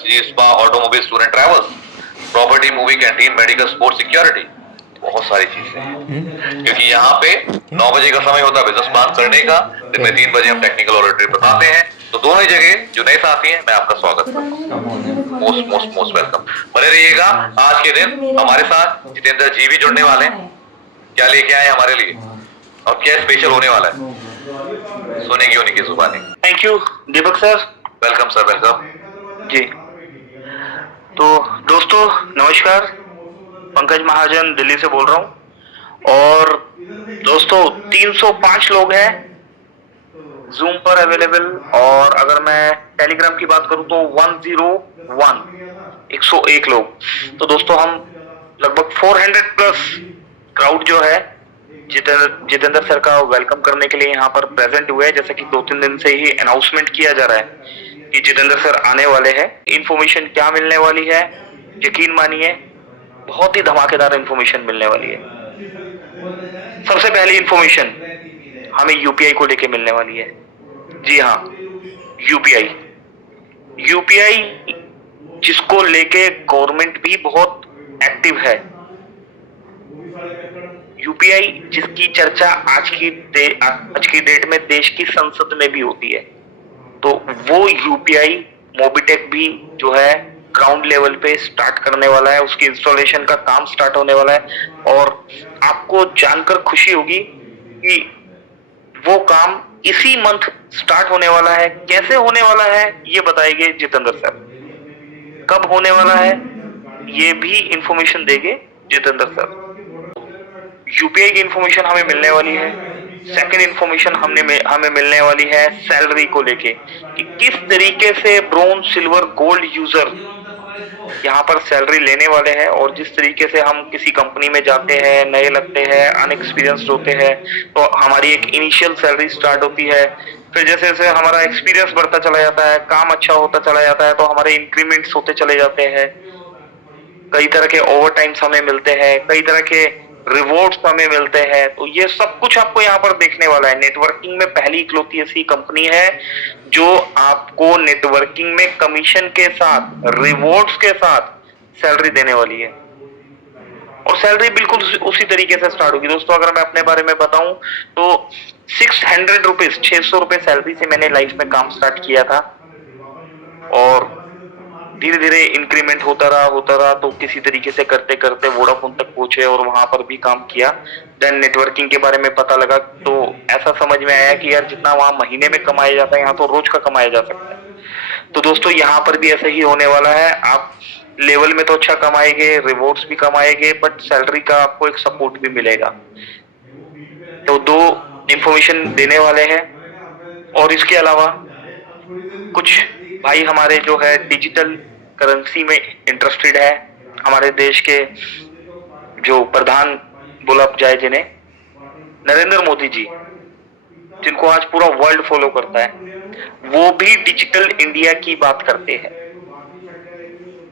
जी spa, automobile, student travels, property, movie, canteen, medical, sports, security, बहुत सारी चीजें हैं। क्योंकि यहाँ पे 9 बजे का समय होता है बिजनेस प्लान करने का, दिन में 3 बजे हम टेक्निकल ऑडिटर बताते हैं। तो दोनों ही जगह जो नए साथी हैं, मैं आपका स्वागत करता हूँ। Most most most welcome. बने रहिएगा। आज के दिन हमारे साथ जितेंद्र जी भी जुड़ने वाले हैं। क्या लेके आए हमारे लिए और क्या स्पेशल होने वाला है, सुनेंगे उन्हीं की जुबानी। Thank you Deepak sir. Welcome sir, welcome ji, तो दोस्तों नमस्कार। पंकज महाजन दिल्ली से बोल रहा हूँ। और दोस्तों 305 लोग हैं जूम पर अवेलेबल। और अगर मैं टेलीग्राम की बात करूं तो 101 लोग। तो दोस्तों हम लगभग 400 प्लस क्राउड जो है जितेंद्र सर का वेलकम करने के लिए यहाँ पर प्रेजेंट हुए हैं। जैसे कि 2-3 दिन से ही अनाउंसमेंट किया जा रहा है कि जितेंद्र सर आने वाले हैं। इन्फॉर्मेशन क्या मिलने वाली है, यकीन मानिए बहुत ही धमाकेदार इन्फॉर्मेशन मिलने वाली है। सबसे पहली इन्फॉर्मेशन हमें यूपीआई को लेके मिलने वाली है। जी हाँ, यूपीआई यूपीआई जिसको लेके गवर्नमेंट भी बहुत एक्टिव है। यूपीआई जिसकी चर्चा आज की डेट में देश की संसद में भी होती है। तो वो यूपीआई मोबिटेक भी जो है ग्राउंड लेवल पे स्टार्ट करने वाला है, उसकी इंस्टॉलेशन का काम स्टार्ट होने वाला है। और आपको जानकर खुशी होगी कि वो काम इसी मंथ स्टार्ट होने वाला है। कैसे होने वाला है ये बताएंगे जितेंद्र सर। कब होने वाला है ये भी इंफॉर्मेशन देंगे जितेंद्र सर। यूपीआई की इंफॉर्मेशन हमें मिलने वाली है। सेकंड इंफॉर्मेशन हमें मिलने वाली है सैलरी को लेके कि किस तरीके से ब्रोंज, सिल्वर, गोल्ड यूजर यहाँ पर सैलरी लेने वाले हैं। और जिस तरीके से हम किसी कंपनी में जाते हैं, नए लगते हैं, अनएक्सपीरियंस्ड होते हैं, तो हमारी एक इनिशियल सैलरी स्टार्ट होती है। फिर जैसे जैसे हमारा एक्सपीरियंस बढ़ता चला जाता है, काम अच्छा होता चला जाता है, तो हमारे इंक्रीमेंट्स होते चले जाते हैं। कई तरह के ओवर टाइम्स हमें मिलते हैं, कई तरह के रिवॉर्ड्स हमें मिलते हैं। तो ये सब कुछ आपको यहाँ पर देखने वाला है। नेटवर्किंग में पहली इकलौती ऐसी कंपनी है जो आपको नेटवर्किंग में कमीशन के साथ, रिवॉर्ड्स के साथ सैलरी देने वाली है। और सैलरी बिल्कुल उसी तरीके से स्टार्ट होगी। दोस्तों अगर मैं अपने बारे में बताऊं तो 600 रुपीज, 600 रुपए सैलरी से मैंने लाइफ में काम स्टार्ट किया था। और धीरे धीरे इंक्रीमेंट होता रहा तो किसी तरीके से करते करते वोडाफोन तक पहुंचे और वहां पर भी काम किया। देन नेटवर्किंग के बारे में पता लगा तो ऐसा समझ में आया कि यार जितना वहां महीने में कमाया जाता है यहाँ तो रोज का कमाया जा सकता है। तो दोस्तों यहाँ पर भी ऐसा ही होने वाला है। आप लेवल में तो अच्छा कमाएंगे, रिवॉर्ड्स भी कमाएंगे, बट सैलरी का आपको एक सपोर्ट भी मिलेगा। तो दो इंफॉर्मेशन देने वाले हैं। और इसके अलावा कुछ भाई हमारे जो है डिजिटल करेंसी में इंटरेस्टेड है। हमारे देश के जो प्रधान बोला जाए जिन्हें, नरेंद्र मोदी जी, जिनको आज पूरा वर्ल्ड फॉलो करता है, वो भी डिजिटल इंडिया की बात करते हैं।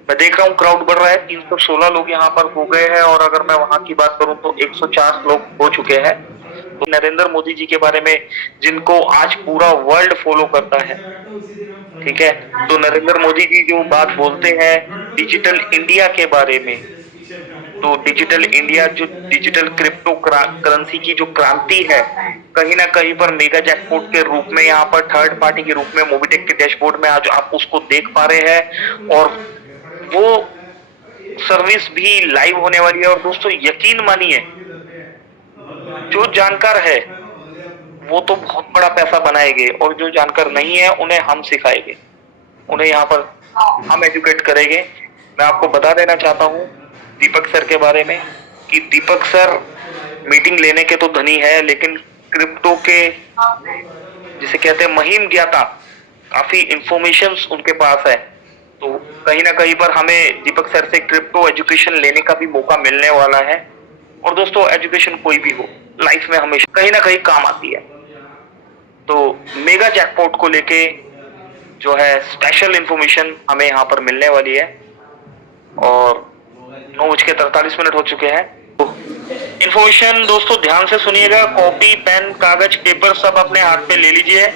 मैं देख रहा हूँ क्राउड बढ़ रहा है, 316 लोग यहाँ पर हो गए हैं। और अगर मैं वहां की बात करूं तो 104 लोग हो चुके हैं। तो नरेंद्र मोदी जी के बारे में जिनको आज पूरा वर्ल्ड फॉलो करता है, ठीक है, तो नरेंद्र मोदी जी जो बात बोलते हैं डिजिटल इंडिया के बारे में, तो डिजिटल इंडिया जो डिजिटल क्रिप्टो करेंसी की जो क्रांति है, कहीं ना कहीं पर मेगा जैकपॉट के रूप में यहाँ पर थर्ड पार्टी के रूप में मोबिटेक के डैशबोर्ड में आज आप उसको देख पा रहे हैं। और वो सर्विस भी लाइव होने वाली है। और दोस्तों यकीन मानिए जो जानकार है वो तो बहुत बड़ा पैसा बनाएंगे, और जो जानकार नहीं है उन्हें हम सिखाएंगे, उन्हें यहाँ पर हम एजुकेट करेंगे। मैं आपको बता देना चाहता हूँ दीपक सर के बारे में कि दीपक सर मीटिंग लेने के तो धनी है, लेकिन क्रिप्टो के जिसे कहते हैं महिम ज्ञाता, काफी इंफॉर्मेशंस उनके पास है। तो कहीं ना कहीं पर हमें दीपक सर से क्रिप्टो एजुकेशन लेने का भी मौका मिलने वाला है। और दोस्तों एजुकेशन कोई भी हो लाइफ में हमेशा कहीं ना कहीं काम आती है। तो मेगा जैकपॉट को लेके जो है स्पेशल इंफॉर्मेशन हमें यहाँ पर मिलने वाली है। और 9:43 हो चुके हैं। तो इन्फॉर्मेशन दोस्तों ध्यान से सुनिएगा, कॉपी पेन कागज पेपर सब अपने हाथ पे ले लीजिए,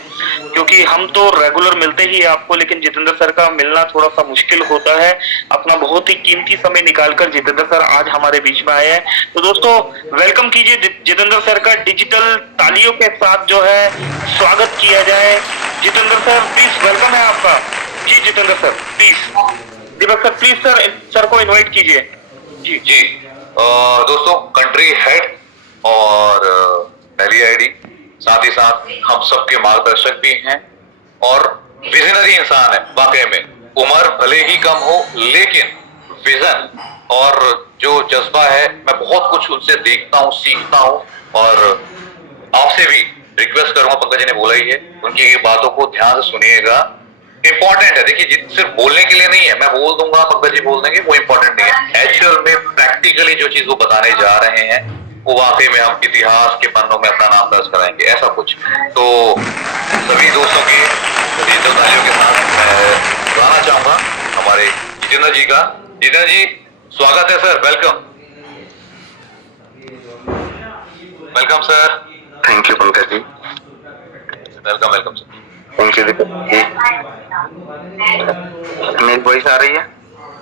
क्योंकि हम तो रेगुलर मिलते ही हैं आपको, लेकिन जितेंद्र सर का मिलना थोड़ा सा मुश्किल होता है। अपना बहुत ही कीमती समय निकालकर जितेंद्र सर आज हमारे बीच में आए हैं। तो दोस्तों वेलकम कीजिए जितेंद्र सर का, डिजिटल तालियों के साथ जो है स्वागत किया जाए। जितेंद्र सर प्लीज, वेलकम है आपका। जी Jitendra sir please. Deepak sir please sir को इन्वाइट कीजिए। जी जी दोस्तों, कंट्री हेड और पहली आईडी, साथ ही साथ हम सबके मार्गदर्शक भी हैं और विजनरी इंसान है। वाकई में उम्र भले ही कम हो, लेकिन विजन और जो जज्बा है, मैं बहुत कुछ उनसे देखता हूँ, सीखता हूँ। और आपसे भी रिक्वेस्ट करूंगा, पंकज जी ने बोला ही है, उनकी बातों को ध्यान से सुनिएगा। इंपॉर्टेंट है, देखिए सिर्फ बोलने के लिए नहीं है, मैं बोल दूंगा पंकज जी बोल देंगे, वो इंपॉर्टेंट नहीं है। एक्चुअल में प्रैक्टिकली जो चीज वो बताने जा रहे हैं, वो वाकई में हम इतिहास के पन्नों में अपना नाम दर्ज कराएंगे, ऐसा कुछ। तो सभी दोस्तों की डिजिटल तालियों के साथ मैं बुलाना चाहूंगा हमारे जितेंद्र जी का। जितेंद्र जी स्वागत है sir, welcome. Welcome sir. Thank you Pankaj ji. Welcome welcome sir. Thank you Deepak ji. मेरी वॉइस आ रही है?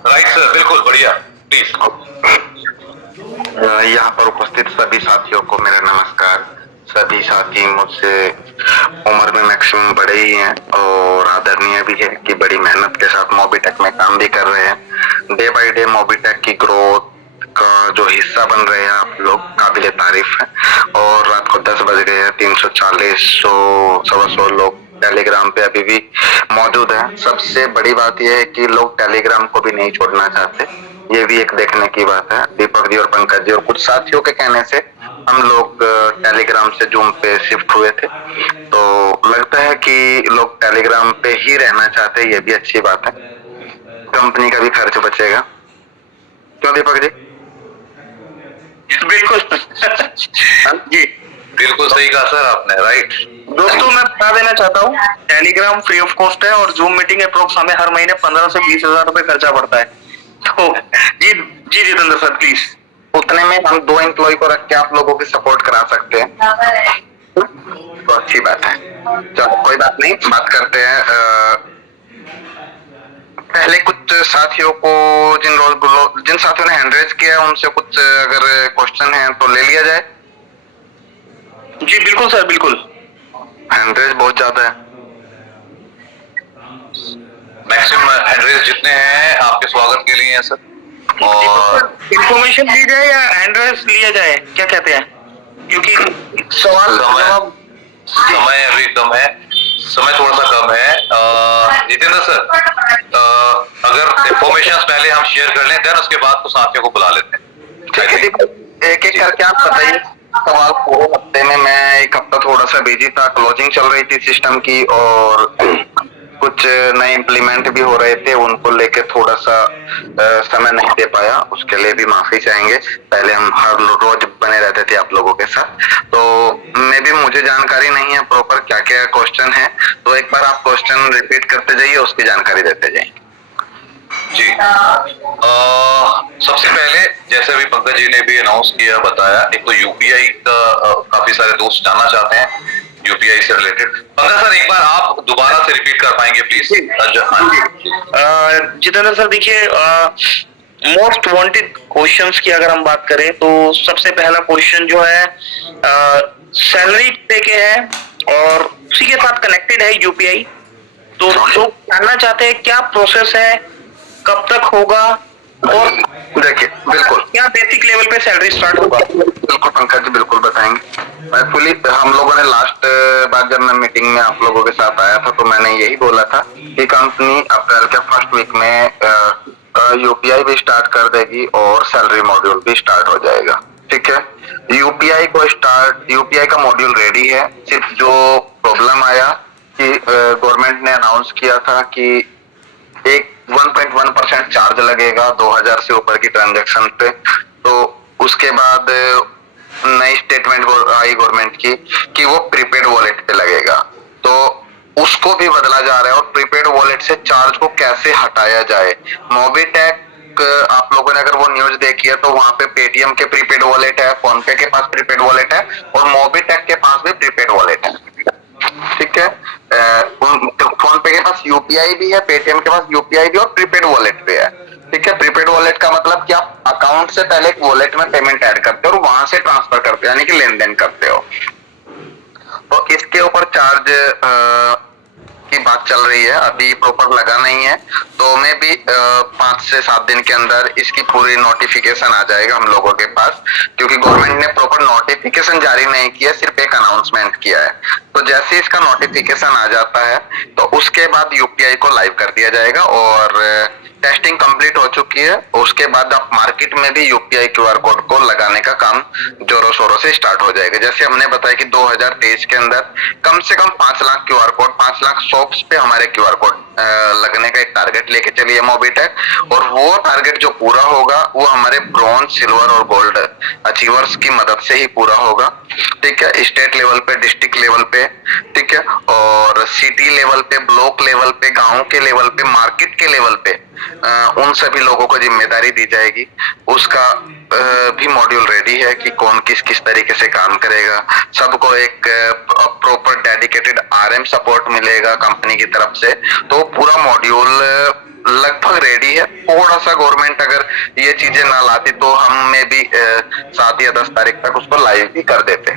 राइट सर, बिल्कुल बढ़िया, प्लीज। यहाँ पर उपस्थित सभी साथियों को मेरा नमस्कार। सभी साथी मुझसे उम्र में मैक्सिमम बड़े ही हैं और आदरणीय भी है कि बड़ी मेहनत के साथ मोबीटेक में काम भी कर रहे हैं। डे बाय डे मोबीटेक की ग्रोथ का जो हिस्सा बन रहे हैं आप लोग, काबिले तारीफ है। और रात को 10 बज गए हैं, 340 100 लोग टेलीग्राम पे अभी भी मौजूद हैं। सबसे बड़ी बात यह है कि लोग टेलीग्राम को भी नहीं छोड़ना चाहते, ये भी एक देखने की बात है। दीपक जी और पंकज जी और कुछ साथियों के कहने से हम लोग टेलीग्राम से जूम पे शिफ्ट हुए थे, तो लगता है कि लोग टेलीग्राम पे ही रहना चाहते हैं, ये भी अच्छी बात है। कंपनी का भी खर्च बचेगा, क्यों दीपक जी? बिल्कुल जी बिल्कुल सही कहा सर आपने, राइट। दोस्तों मैं बता देना चाहता हूँ, टेलीग्राम फ्री ऑफ कॉस्ट है और जूम मीटिंग अप्रोक्स हमें हर महीने 15 से 20 हजार रुपए खर्चा पड़ता है। तो जी जी जितेंद्र सर प्लीज। उतने में हम 2 एम्प्लॉय को रख के आप लोगों की सपोर्ट करा सकते हैं, तो अच्छी बात है। चलो कोई बात नहीं, बात करते हैं। पहले कुछ साथियों को, जिन साथियों ने हैंड रेज किया है, उनसे कुछ अगर क्वेश्चन है तो ले लिया जाए। जी बिल्कुल सर, बिल्कुल। हैंड रेज बहुत ज्यादा है। मैक्सिमम हैंडरेज जितने हैं आपके स्वागत के लिए हैं सर। और इंफॉर्मेशन दी जाए या हैंड रेज लिया जाए, क्या कहते हैं? क्योंकि सवाल जवाब समय अभी कम है, समय थोड़ा सा कम है। जितेंद्र सर, अगर इंफॉर्मेशन पहले हम शेयर कर लें, देन उसके बाद तो साथियों को बुला लेते हैं। ठीक है, एक एक करके आप बताइए सवाल को। हफ्ते में मैं एक हफ्ता थोड़ा सा बिजी था, क्लोजिंग चल रही थी सिस्टम की और कुछ नए इम्प्लीमेंट भी हो रहे थे, उनको लेके थोड़ा सा समय नहीं दे पाया, उसके लिए भी माफी चाहेंगे। पहले हम हर रोज बने रहते थे आप लोगों के साथ, तो मुझे जानकारी नहीं है प्रॉपर क्या क्या क्वेश्चन है, तो एक बार आप क्वेश्चन रिपीट करते जाइए, उसकी जानकारी देते जाइए। जी सबसे पहले, जैसे अभी पंकज जी ने भी अनाउंस किया, बताया, एक तो यूपीआई का काफी सारे दोस्त जानना चाहते हैं, यूपीआई से रिलेटेड। पंकज सर एक बार आप दोबारा से रिपीट कर पाएंगे प्लीज? जितेंद्र सर देखिए, मोस्ट वांटेड क्वेश्चंस की अगर हम बात करें तो सबसे पहला क्वेश्चन जो है सैलरी पे के है और उसी के साथ कनेक्टेड है यूपीआई। तो लोग जानना चाहते हैं क्या प्रोसेस है, कब तक होगा और देखिए बिल्कुल क्या बेसिक लेवल पे सैलरी स्टार्ट होगा। बिल्कुल पंकज जी बिल्कुल बताएंगे। एक्चुअली हम लोगों ने लास्ट बार जब मैं मीटिंग में आप लोगों के साथ आया था, तो मैंने यही बोला था कि कंपनी अप्रैल के फर्स्ट वीक में यूपीआई भी स्टार्ट कर देगी और सैलरी मॉड्यूल भी स्टार्ट हो जाएगा। ठीक है, यूपीआई का मॉड्यूल रेडी है। सिर्फ जो प्रॉब्लम आया कि गवर्नमेंट ने अनाउंस किया था कि एक 1.1% चार्ज लगेगा 2000 से ऊपर की ट्रांजैक्शन पे, तो उसके बाद नई स्टेटमेंट आई गवर्नमेंट की कि वो प्रीपेड वॉलेट पे लगेगा, तो उसको भी बदला जा रहा है। और प्रीपेड वॉलेट से चार्ज को कैसे हटाया जाए, मोबीटेक आप लोगों ने अगर वो न्यूज देखी है तो वहां पे पेटीएम के प्रीपेड वॉलेट है, फोन पे के पास प्रीपेड वॉलेट है और मोबीटेक के पास भी प्रीपेड वॉलेट है। ठीक है, फोन पे के पास यूपीआई भी है, पेटीएम के पास यूपीआई भी और प्रीपेड वॉलेट भी है। ठीक है, प्रीपेड वॉलेट का मतलब कि आप अकाउंट से पहले एक वॉलेट में पेमेंट ऐड करते हो और वहां से ट्रांसफर करते हो, यानी कि लेन देन करते हो। तो इसके ऊपर चार्ज की बात चल रही है, अभी प्रॉपर लगा नहीं है, तो मैं भी 5 से 7 दिन के अंदर इसकी पूरी नोटिफिकेशन आ जाएगा हम लोगों के पास, क्योंकि गवर्नमेंट ने प्रॉपर नोटिफिकेशन जारी नहीं किया, सिर्फ एक अनाउंसमेंट किया है। तो जैसे इसका नोटिफिकेशन आ जाता है तो उसके बाद यूपीआई को लाइव कर दिया जाएगा और टेस्टिंग कंप्लीट हो चुकी है। उसके बाद आप मार्केट में भी यूपीआई क्यूआर कोड को लगाने का काम जोरों शोरों से स्टार्ट हो जाएगा। जैसे हमने बताया कि 2023 के अंदर कम से कम 5 lakh QR code, 5 lakh shops पे हमारे क्यूआर कोड लगने का एक टारगेट लेके चलिए मोबीटेक, और वो टारगेट जो पूरा होगा वो हमारे ब्रॉन्ज, सिल्वर और गोल्ड अचीवर्स की मदद से ही पूरा होगा। ठीक है, स्टेट लेवल पे, डिस्ट्रिक्ट लेवल पे, ठीक है, और सिटी लेवल पे, ब्लॉक लेवल पे, गांव के लेवल पे, मार्केट के लेवल पे उन सभी लोगों को जिम्मेदारी दी जाएगी। उसका भी मॉड्यूल रेडी है कि कौन किस किस तरीके से काम करेगा। सबको एक प्रॉपर डेडिकेटेड आरएम सपोर्ट मिलेगा कंपनी की तरफ से। तो पूरा मॉड्यूल लगभग रेडी है। थोड़ा सा गवर्नमेंट अगर ये चीजें ना लाती तो हम में भी 7 या 10 तारीख तक उसको लाइव भी कर देते।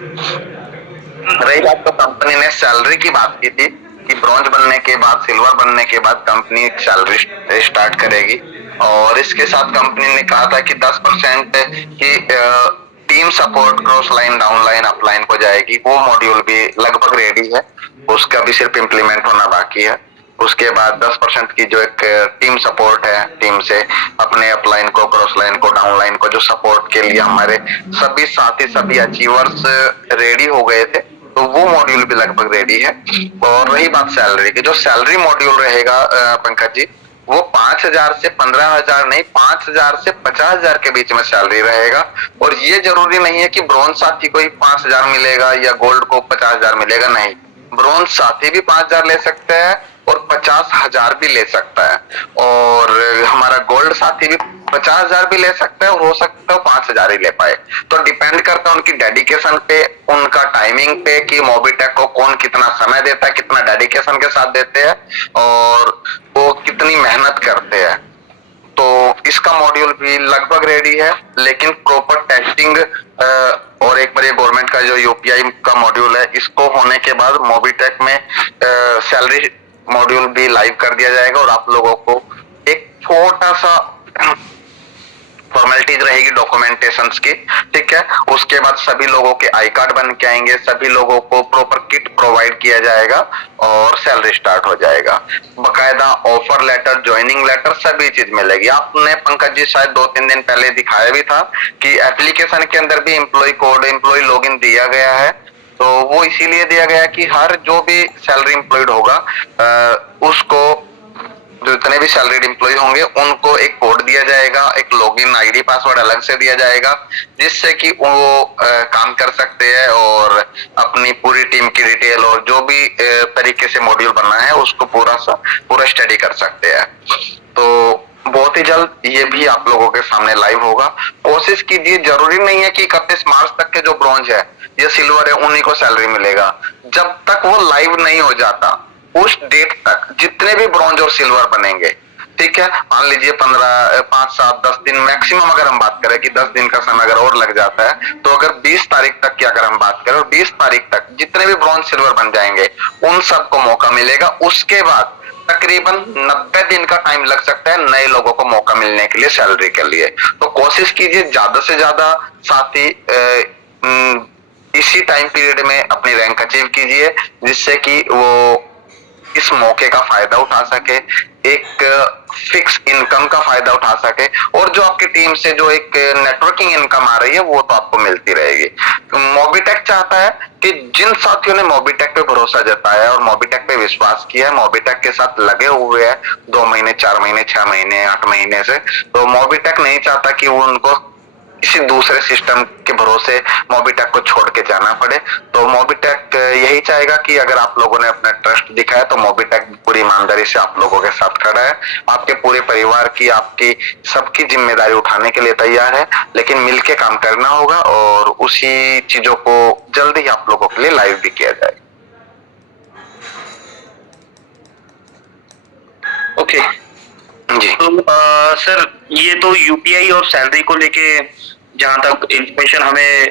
रही बात तो कंपनी ने सैलरी की बात की थी कि ब्रॉन्ज बनने के बाद, सिल्वर बनने के बाद कंपनी सैलरी स्टार्ट करेगी, और इसके साथ कंपनी ने कहा था कि 10% की team support cross line, down line, up line को जाएगी। वो मॉड्यूल भी लगभग रेडी है, उसका भी सिर्फ इम्प्लीमेंट होना बाकी है। उसके बाद 10% की जो एक टीम सपोर्ट है, टीम से अपने अप लाइन को, क्रॉस लाइन को, डाउन लाइन को जो सपोर्ट के लिए हमारे सभी साथी, सभी अचीवर्स रेडी हो गए थे, तो वो मॉड्यूल भी लगभग रेडी है। और रही बात सैलरी की, जो सैलरी मॉड्यूल रहेगा पंकज जी, वो 5,000 से 15,000 नहीं, 5,000 से 50,000 के बीच में सैलरी रहेगा। और ये जरूरी नहीं है कि ब्रॉन्ज साथी को ही 5,000 मिलेगा या गोल्ड को 50,000 मिलेगा, नहीं, ब्रॉन्ज साथी भी 5,000 ले सकते हैं और 50,000 भी ले सकता है, और हमारा गोल्ड साथी भी 50,000 भी ले सकता है और हो सकता है 5,000 ही ले पाए। तो डिपेंड करता है उनकी डेडिकेशन पे, उनका टाइमिंग पे कि मोबीटेक को कौन कितना समय देता है, कितना डेडिकेशन के साथ देते हैं और वो कितनी मेहनत करते हैं। तो इसका मॉड्यूल भी लगभग रेडी है, लेकिन प्रॉपर टेस्टिंग और एक बार ये गवर्नमेंट का जो यूपीआई का मॉड्यूल है, इसको होने के बाद मोबीटेक में सैलरी मॉड्यूल भी लाइव कर दिया जाएगा और आप लोगों को एक छोटा सा फॉर्मेलिटीज रहेगी डॉक्यूमेंटेशंस की। ठीक है, उसके बाद सभी लोगों के आई कार्ड बन के आएंगे, सभी लोगों को प्रॉपर किट प्रोवाइड किया जाएगा और सैलरी स्टार्ट हो जाएगा। बकायदा ऑफर लेटर, ज्वाइनिंग लेटर, सभी चीज मिलेगी। आपने पंकज जी शायद 2-3 दिन पहले दिखाया भी था कि एप्लीकेशन के अंदर भी एम्प्लॉय कोड, एम्प्लॉय लॉगिन दिया गया है। तो वो इसीलिए दिया गया कि हर जो भी सैलरी एम्प्लॉयड होगा उसको, जो जितने भी सैलरीड एम्प्लॉय होंगे उनको एक कोड दिया जाएगा, एक लॉगिन आईडी पासवर्ड अलग से दिया जाएगा, जिससे कि वो काम कर सकते हैं और अपनी पूरी टीम की डिटेल और जो भी तरीके से मॉड्यूल बना है उसको पूरा स्टडी कर सकते हैं। तो बहुत ही जल्द ये भी आप लोगों के सामने लाइव होगा। कोशिश कीजिए, जरूरी नहीं है कि 31 मार्च तक के जो ब्रॉन्ज है या सिल्वर है उन्हीं को सैलरी मिलेगा। जब तक वो लाइव नहीं हो जाता उस डेट तक जितने भी ब्रॉन्ज और सिल्वर बनेंगे, ठीक है, मान लीजिए 15, 5, 7, 10 दिन मैक्सिमम अगर हम बात करें कि 10 दिन का समय अगर और लग जाता है, तो अगर 20 तारीख तक की अगर हम बात करें और 20 तारीख तक जितने भी ब्रॉन्ज सिल्वर बन जाएंगे उन सबको मौका मिलेगा। उसके बाद तकरीबन 90 दिन का टाइम लग सकता है नए लोगों को मौका मिलने के लिए सैलरी के लिए। तो कोशिश कीजिए ज्यादा से ज्यादा साथी इसी टाइम पीरियड में अपनी रैंक अचीव कीजिए, जिससे कि वो इस मौके का फायदा उठा सके, एक फिक्स इनकम का फायदा उठा सके, और जो आपकी टीम से जो एक नेटवर्किंग इनकम आ रही है वो तो आपको मिलती रहेगी। मोबीटेक चाहता है कि जिन साथियों ने मोबीटेक पे भरोसा जताया और मोबीटेक पे विश्वास किया है, मोबीटेक के साथ लगे हुए हैं 2 महीने, 4 महीने, 6 महीने, 8 महीने से, तो मोबीटेक नहीं चाहता कि वो उनको किसी दूसरे सिस्टम के भरोसे मोबीटेक को छोड़ के जाना पड़े। तो मोबीटेक यही चाहेगा कि अगर आप लोगों ने अपना ट्रस्ट दिखाया तो मोबिटेक पूरी ईमानदारी से आप लोगों के साथ खड़ा है, आपके पूरे परिवार की, आपकी सबकी जिम्मेदारी उठाने के लिए तैयार है, लेकिन मिलके काम करना होगा और उसी चीजों को जल्दी ही आप लोगों के लिए लाइव भी किया जाएगा। ओके जी तो सर ये तो यूपीआई और सैलरी को लेके जहां तक इंफॉर्मेशन हमें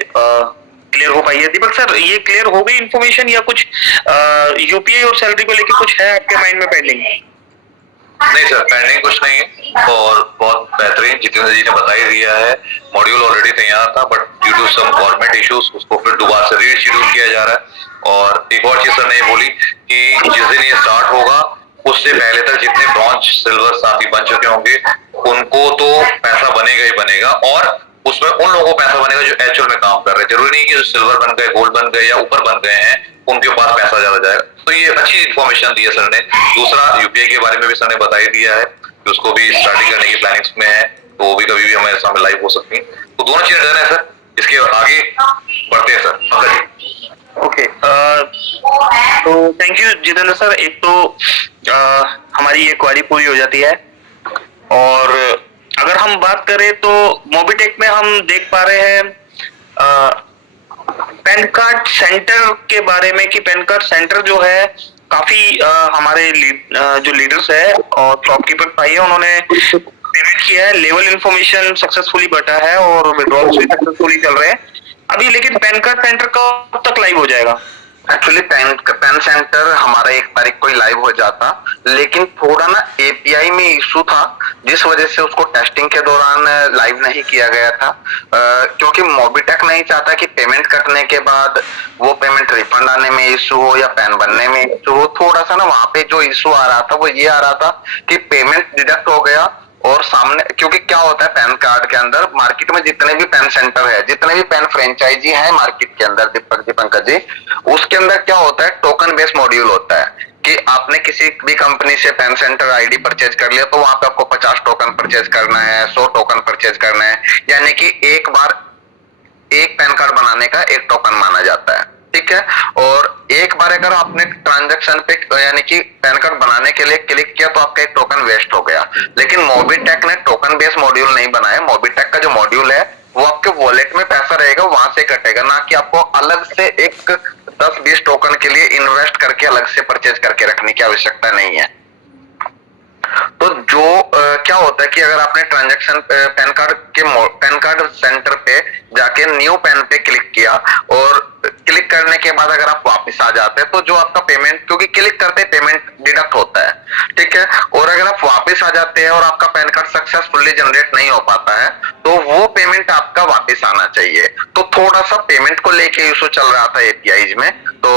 क्लियर हो पाई है। दीपक सर ये क्लियर हो गई इंफॉर्मेशन या कुछ यूपीआई और सैलरी को लेके कुछ है आपके माइंड में पेंडिंग? नहीं सर, पेंडिंग कुछ नहीं है और बहुत बेहतरीन जितेंद्र जी ने बता ही दिया है। मॉड्यूल ऑलरेडी तैयार था but due to some government issues उसको फिर दोबारा से रीशेड्यूल किया जा रहा है। और एक और चीज सर ने बोली कि जिस दिन ये स्टार्ट होगा उससे पहले तक जितने ब्रॉन्ज सिल्वर साथी बन चुके होंगे उनको तो पैसा बनेगा ही बनेगा, और उसमें उन लोगों को पैसा बनेगा जो एक्चुअल में काम कर रहे हैं। जरूरी नहीं कि जो सिल्वर बन गए, गोल्ड बन गए या ऊपर बन गए हैं उनके पास पैसा ज्यादा जाएगा। तो ये अच्छी इन्फॉर्मेशन दी है सर ने। दूसरा यूपीआई के बारे में भी सर ने बता ही दिया है कि उसको भी स्टार्टिंग करने की प्लानिंग्स में है, तो वो भी कभी भी हमारे सामने लाइव हो सकती है। तो दोनों चीजें डन है सर, इसके आगे बढ़ते हैं सर। ओके तो थैंक यू जितेंद्र सर। एक तो हमारी ये क्वारी पूरी हो जाती है, और अगर हम बात करें तो मोबिटेक में हम देख पा रहे हैं पैन कार्ड सेंटर के बारे में कि पैन कार्ड सेंटर जो है काफी हमारे जो लीडर्स है और शॉपकीपर भाई है उन्होंने पेमेंट किया है, लेवल इंफॉर्मेशन सक्सेसफुली बटा है और विड्रॉल्स भी सक्सेसफुली चल रहे हैं अभी। लेकिन पैन कार्ड सेंटर कब तक लाइव हो जाएगा? एक्चुअली पैन सेंटर हमारा 1 तारीख को ही लाइव हो जाता, लेकिन थोड़ा ना एपीआई में इशू था जिस वजह से उसको टेस्टिंग के दौरान लाइव नहीं किया गया था, क्योंकि मोबिटेक नहीं चाहता कि पेमेंट करने के बाद वो पेमेंट रिफंड आने में इशू हो या पैन बनने में इशू हो। थोड़ा सा ना वहां पे जो इशू आ रहा था वो ये आ रहा था कि पेमेंट डिडक्ट हो गया और सामने, क्योंकि क्या होता है पैन कार्ड के अंदर मार्केट में जितने भी पैन सेंटर है, जितने भी पैन फ्रेंचाइजी है मार्केट के अंदर दीपक जी, पंकज जी, उसके अंदर क्या होता है टोकन बेस्ड मॉड्यूल होता है कि आपने किसी भी कंपनी से पैन सेंटर आईडी परचेज कर लिया तो वहां पे आपको 50 टोकन परचेज करना है, 100 टोकन परचेज करना है, यानी कि एक बार एक पैन कार्ड बनाने का 1 टोकन माना जाता है, ठीक है। और एक बार अगर आपने ट्रांजैक्शन पे यानी कि पैन कार्ड बनाने के लिए क्लिक किया तो आपका 1 टोकन वेस्ट हो गया। लेकिन मोबिटेक ने टोकन बेस्ड मॉड्यूल नहीं बनाया। मोबिटेक का जो मॉड्यूल है वो आपके वॉलेट में पैसा रहेगा, वहां से कटेगा, ना कि आपको अलग से एक 10-20 टोकन के लिए इन्वेस्ट करके अलग से परचेज करके रखने की आवश्यकता नहीं है। तो जो क्या होता है कि अगर आपने ट्रांजैक्शन पैन कार्ड सेंटर पे जाके न्यू पैन पे क्लिक किया और क्लिक करने के बाद अगर आप वापस आ जाते हैं तो जो आपका पेमेंट, क्योंकि क्लिक करते पेमेंट डिडक्ट होता है, ठीक है, और अगर आप वापस आ जाते हैं और आपका पैन कार्ड सक्सेसफुली जनरेट नहीं हो पाता है तो वो पेमेंट आपका वापस आना चाहिए। तो थोड़ा सा पेमेंट को लेके इशू चल रहा था एपीआईज में, तो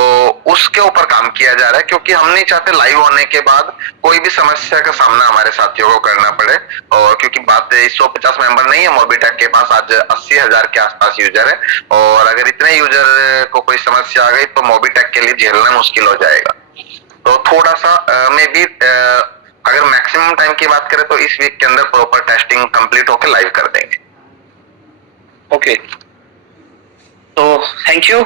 उसके ऊपर काम किया जा रहा है, क्योंकि हम नहीं चाहते लाइव होने के बाद कोई भी समस्या का सामना हमारे साथियों को करना पड़े। और क्योंकि बात 150 मेंबर नहीं है मोबिटेक के पास, आज 80,000 के आसपास यूजर है, और अगर इतने यूजर को कोई समस्या आ गई तो मोबिटेक के लिए झेलना मुश्किल हो जाएगा। तो थोड़ा सा मे बी अगर मैक्सिमम टाइम की बात करें तो इस वीक के अंदर प्रॉपर टेस्टिंग कंप्लीट होकर लाइव कर देंगे। ओके तो थैंक यू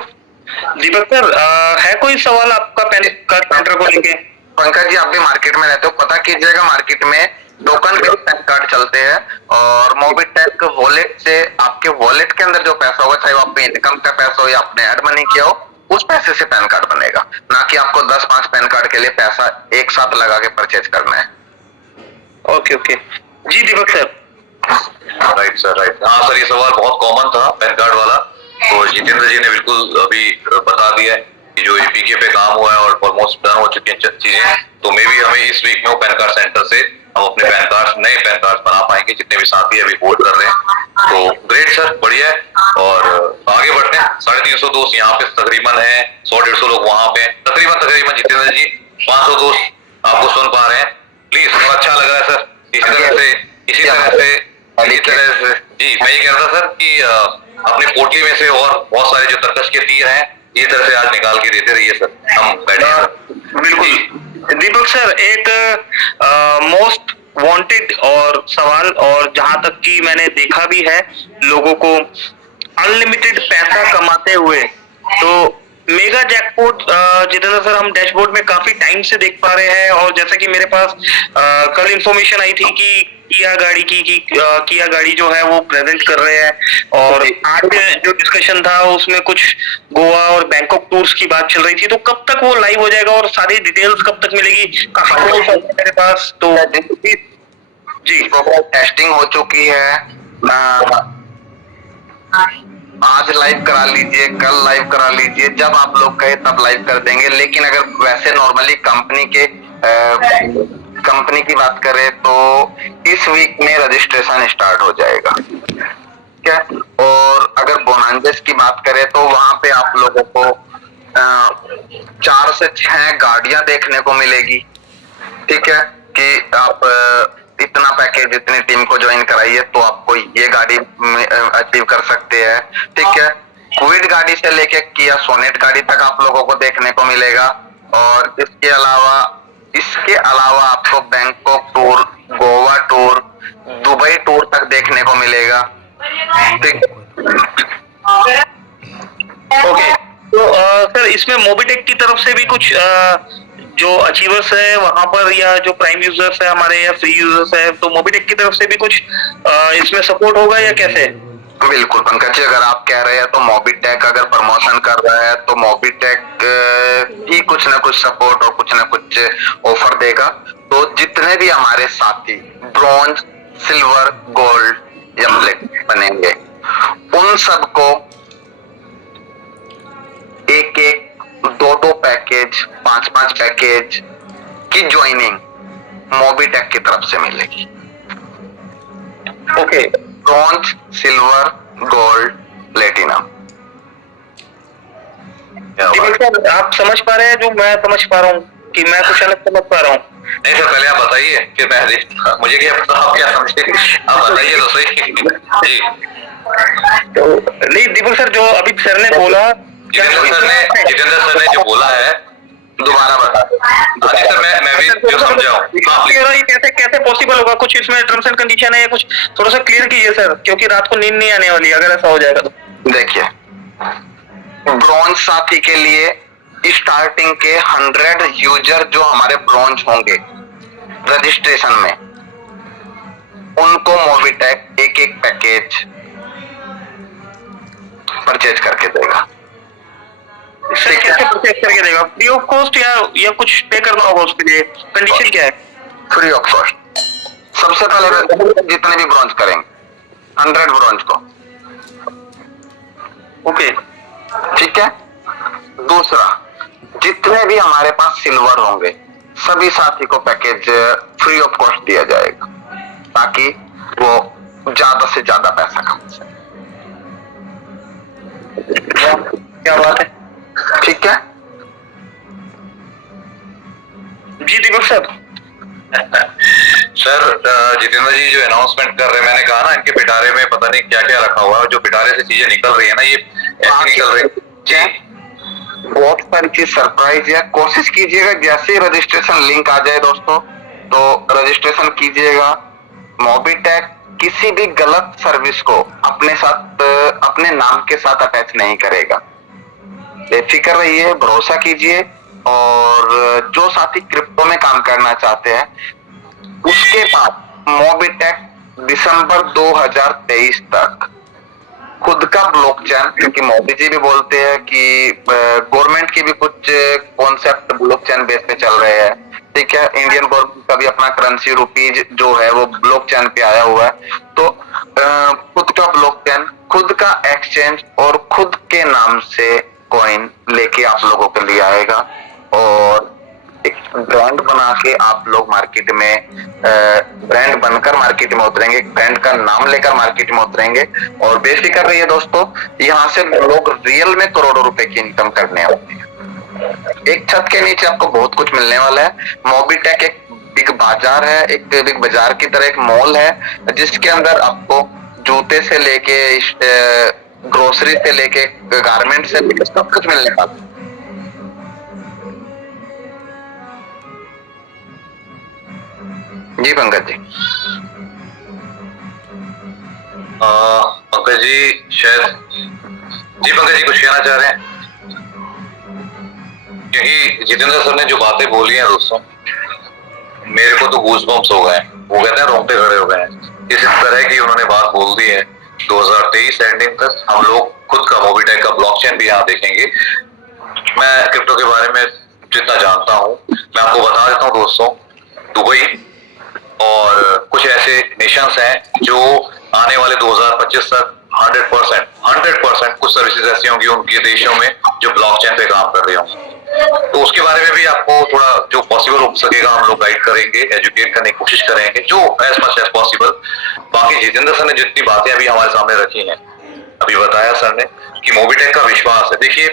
दीपक सर। है कोई सवाल आपका पैन कार्ड सेंटर को लेके? पंकज जी, आप भी मार्केट में रहते हो, पता कीजिएगा मार्केट में टोकन बेस्ड पैन कार्ड चलते हैं और मोबिटेक वॉलेट से आपके वॉलेट के अंदर जो पैसा होगा, चाहे वो आपके इनकम का पैसा हो या आपने एड मनी किया हो, उस पैसे से पैन कार्ड बनेगा, ना कि आपको 10-5 पैन कार्ड के लिए पैसा एक साथ लगा के परचेज करना है। ओके ओके जी दीपक सर। Right sir, right. हाँ सर, ये सवाल बहुत कॉमन था पैन कार्ड वाला, तो जितेंद्र जी ने बिल्कुल अभी बता दिया है कि जो एपीके पे काम हुआ है और ऑलमोस्ट डन हो चुकी हैं चीजें, तो मे भी हमें इस वीक में पैन कार्ड सेंटर से हम अपने पैन कार्ड, नए पैन कार्ड बना पाएंगे, जितने भी साथी अभी होल्ड कर रहे हैं। तो ग्रेट सर, बढ़िया है। और आगे बढ़ते हैं। 350 दोस्त यहाँ पे तकरीबन है, 100-150 लोग वहां पे, तकरीबन जितेंद्र जी 500 दोस्त आपको सुन पा रहे हैं। प्लीज, अच्छा लग रहा है सर। इसी तरह से जी मैं ये कह रहा था सर कि अपने पोटली में से और बहुत सारे जो तर्कश के तीर हैं इस तरह से आज निकाल के देते रहिए सर, हम बैठे। बिल्कुल दीपक सर, एक मोस्ट वांटेड और सवाल, और जहां तक कि मैंने देखा भी है लोगों को अनलिमिटेड पैसा कमाते हुए, तो मेगा जैकपॉट जितेंद्र सर हम डैशबोर्ड में काफी टाइम से देख पा रहे हैं, और जैसा कि मेरे पास कल इंफॉर्मेशन आई थी कि किया गाड़ी जो है वो प्रेजेंट कर रहे हैं, और आज जो डिस्कशन था उसमें कुछ गोवा और बैंकॉक टूर्स की बात चल रही थी। तो कब तक वो लाइव हो जाएगा और सारी डिटेल्स कब तक मिलेगी, कहाँ पे मेरे पास? तो जी टेस्टिंग हो चुकी है, आज लाइव करा लीजिए, कल लाइव करा लीजिए, जब आप लोग कहे तब लाइव कर देंगे। लेकिन अगर वैसे नॉर्मली कंपनी की बात करें तो इस वीक में रजिस्ट्रेशन स्टार्ट हो जाएगा, ठीक है। और अगर बोनांजेस की बात करें तो वहां पे आप लोगों को 4 से 6 गाड़ियां देखने को मिलेगी, ठीक है, कि आप इतना पैकेज इतनी टीम को ज्वाइन कराइए तो आपको ये गाड़ी अचीव कर सकते हैं, ठीक है। क्विड गाड़ी से लेके किया सोनेट गाड़ी तक आप लोगों को देखने को मिलेगा। और इसके अलावा आपको Bangkok tour, Goa tour, Dubai tour तक देखने को मिलेगा, ठीक। ओके, तो सर इसमें मोबिटेक की तरफ से भी कुछ जो अचीवर्स है वहां पर, या जो प्राइम यूजर्स है हमारे या फ्री यूजर्स है, तो मोबिटेक की तरफ से भी कुछ इसमें सपोर्ट होगा या कैसे? बिल्कुल पंकज जी, अगर आप कह रहे हैं तो मोबिटेक अगर प्रमोशन कर रहा है तो मोबिटेक ही कुछ ना कुछ सपोर्ट और कुछ ना कुछ ऑफर देगा। तो जितने भी हमारे साथी ब्रॉन्ज, सिल्वर, गोल्ड या प्लेटिनम बनेंगे उन सबको एक 2 पैकेज, 5 पैकेज की ज्वाइनिंग मोबिटेक की तरफ से मिलेगी। Okay, bronze, silver, gold, platinum. Sir आप समझ पा रहे हैं जो मैं समझ पा रहा हूँ कि मैं कुछ अलग समझ पा रहा हूँ? नहीं सर, पहले आप बताइए कि मुझे क्या पता आप क्या समझे, आप बताइए तो सही। जी तो नहीं दीपक सर, जो अभी सर ने बोला, जितेंद्र सर ने जो बोला है दोबारा बता। हाँ जी सर, मैं भी जो समझा हूँ। ये कैसे पॉसिबल होगा? कुछ इसमें टर्म्स एंड कंडीशन है या कुछ थोड़ा सा क्लियर कीजिए सर, क्योंकि रात को नींद नहीं आने वाली अगर ऐसा हो जाएगा तो। देखिए, ब्रॉन्ज साथी के लिए स्टार्टिंग के 100 यूजर जो हमारे ब्रॉन्ज होंगे रजिस्ट्रेशन में, उनको मोबिटेक एक पैकेज परचेज करके देगा। सर कैसे परचेज करके देगा? फ्री ऑफ कॉस्ट या कुछ पे करना होगा उसके लिए? कंडीशन क्या है? Free of cost. सबसे पहले जितने भी ब्रॉन्ज करेंगे 100 ब्रॉन्ज को, ओके ठीक है। दूसरा, जितने भी हमारे पास सिल्वर होंगे सभी साथी को पैकेज फ्री ऑफ कॉस्ट दिया जाएगा, ताकि वो ज्यादा से ज्यादा पैसा कमा सके। क्या बात है, ठीक है जी दीपक सर। सर जितेंद्र जी जो अनाउंसमेंट कर रहे हैं, मैंने कहा ना इनके पिटारे में पता नहीं क्या क्या रखा हुआ है, जो पिटारे से चीजें निकल रही है ना, ये ऐसी निकल रही है जी। बहुत सारी चीज सरप्राइज है। कोशिश कीजिएगा जैसे ही रजिस्ट्रेशन लिंक आ जाए दोस्तों तो रजिस्ट्रेशन कीजिएगा। मोबिटेक किसी भी गलत सर्विस को अपने साथ, अपने नाम के साथ अटैच नहीं करेगा। बेफिक्र रहिए, भरोसा कीजिए। और जो साथी क्रिप्टो में काम करना चाहते हैं उसके बाद मोबिटेक दिसंबर 2023 तक खुद का ब्लॉकचेन, क्योंकि मोदी जी भी बोलते हैं कि गवर्नमेंट की भी कुछ कॉन्सेप्ट ब्लॉकचेन बेस पे चल रहे हैं, ठीक है। इंडियन गवर्नमेंट का भी अपना करेंसी रुपीज जो है वो ब्लॉकचेन पे आया हुआ है। तो खुद का ब्लॉकचेन, खुद का एक्सचेंज और खुद के नाम से कॉइन लेके आप लोगों के लिए आएगा और एक ब्रांड बना के आप लोग मार्केट में, ब्रांड बनकर मार्केट में उतरेंगे, ब्रांड का नाम लेकर मार्केट में उतरेंगे। और बेफिक्र रहिए दोस्तों, यहाँ से लोग रियल में करोड़ों रुपए की इनकम करने वाले हैं। एक छत के नीचे आपको बहुत कुछ मिलने वाला है। मोबिटेक एक बिग बाजार है, एक बिग बाजार की तरह एक मॉल है जिसके अंदर आपको जूते से लेके ग्रोसरी से लेके गारमेंट से लेके सब कुछ मिलने वाला है। जी पंकज जी। पंकज जी शायद, जी पंकज जी कुछ कहना चाह रहे हैं? क्योंकि जितेंद्र सर ने जो बातें बोली हैं दोस्तों, मेरे को तो गूज़बम्प्स हो गए। वो कहते हैं रोंगटे खड़े हो गए हैं। इस तरह की उन्होंने बात बोल दी है। 2023 एंडिंग तक हम लोग खुद का मोबीटेक का ब्लॉकचेन भी यहाँ देखेंगे। मैं क्रिप्टो के बारे में जितना जानता हूँ मैं आपको बता देता हूँ दोस्तों, दुबई और कुछ ऐसे नेशंस हैं जो आने वाले 2025 तक 100% कुछ सर्विसेज ऐसी होंगी उनके देशों में जो ब्लॉकचेन पे काम कर रही होंगी। तो उसके बारे में भी आपको थोड़ा जो पॉसिबल हो सकेगा हम लोग गाइड करेंगे, एजुकेट करने की कोशिश करेंगे जो एज मच एज पॉसिबल। बाकी जितेंद्र सर ने जितनी बातें अभी हमारे सामने रखी हैं, अभी बताया सर ने कि मोबीटेक का विश्वास है। देखिए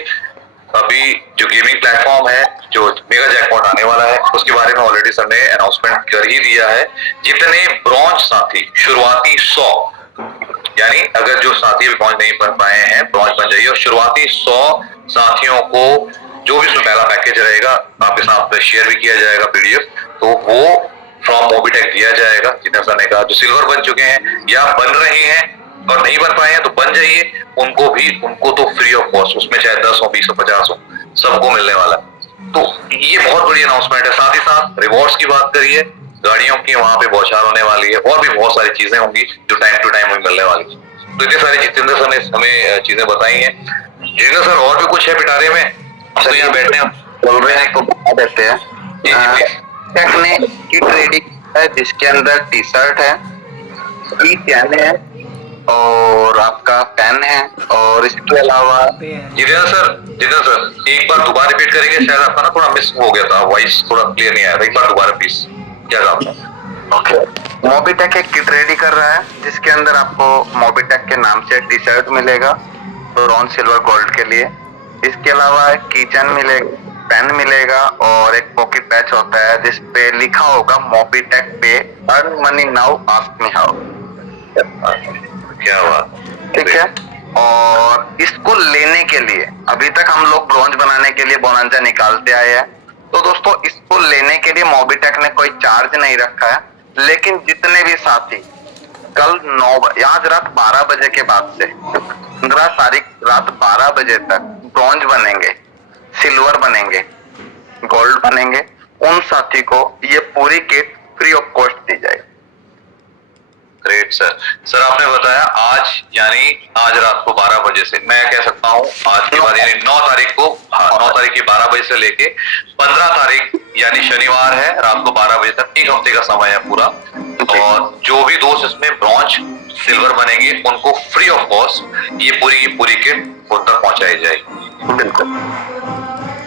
अभी जो गेमिंग प्लेटफॉर्म है, जो मेगा जैकपॉट आने वाला है, उसके बारे में ऑलरेडी सर ने अनाउंसमेंट कर ही दिया है। जितने ब्रॉन्ज साथी शुरुआती 100, यानी अगर जो साथी अभी ब्रॉन्ज नहीं बन पाए हैं ब्रॉन्ज बन जाइए, और शुरुआती 100 साथियों को जो भी उसमें पहला पैकेज रहेगा आपके साथ शेयर भी किया जाएगा पीडीएफ, तो वो फ्रॉम मोबीटेक दिया जाएगा। जितना सर ने कहा जो सिल्वर बन चुके हैं या बन रहे हैं और नहीं बन पाए हैं तो बन जाइए, उनको तो फ्री ऑफ कॉस्ट, उसमें चाहे 10 हो 20 हो 50 हो सबको मिलने वाला। तो ये बहुत बड़ी अनाउंसमेंट है। साथ ही साथ रिवॉर्ड्स की बात करिए, गाड़ियों की वहां पे बौछार होने वाली है और भी बहुत सारी चीजें होंगी जो टाइम टू टाइम हमें मिलने वाली है। तो इतने सारे जितेंद्र सर ने हमें चीजें बताई हैं। जितेंद्र सर और भी कुछ है पिटारे में, तो यहाँ बैठने बोल रहे हैं तो बता देते हैं। टेक ने की ट्रेडिंग है जिसके अंदर टी शर्ट है, चैन है और आपका पेन है, और इसके अलावा जितेंद्र सर एक बार दोबारा रिपीट करेंगे, शायद आपका ना थोड़ा मिस हो गया था, वॉइस थोड़ा क्लियर नहीं आया था। एक बार दोबारा प्लीज, क्या कहा आपने? ओके, मोबीटेक एक किट रेडी कर रहा है जिसके अंदर आपको मोबीटेक के नाम से टी शर्ट मिलेगा ब्रॉन्ज सिल्वर गोल्ड के लिए। इसके अलावा एक कीचेन मिलेगा, पेन मिलेगा और एक पॉकेट पैच होता है जिसपे लिखा होगा मोबीटेक पे earn money now ask me how. क्या बात, ठीक है। और इसको लेने के लिए अभी तक हम लोग ब्रॉन्ज बनाने के लिए बोनंजा निकालते आए हैं। तो दोस्तों इसको लेने के लिए मोबीटेक ने कोई चार्ज नहीं रखा है, लेकिन जितने भी साथी कल 9 आज रात 12 बजे के बाद से 15 तारीख रात 12 बजे तक ब्रॉन्ज बनेंगे, सिल्वर बनेंगे, गोल्ड बनेंगे, उन साथी को ये पूरी किट फ्री ऑफ कॉस्ट दी जाएगी। ग्रेट सर आपने बताया आज यानी आज रात को 12 बजे से, मैं कह सकता हूँ आज के बाद यानी 9 तारीख को, हाँ 9 तारीख की 12 बजे से लेके 15 तारीख यानी शनिवार है रात को 12 बजे तक, एक हफ्ते का समय है पूरा। और जो भी दोस्त इसमें ब्रॉन्ज सिल्वर बनेंगे उनको फ्री ऑफ कॉस्ट ये पूरी की पूरी किट उन तक पहुंचाई जाएगी। बिल्कुल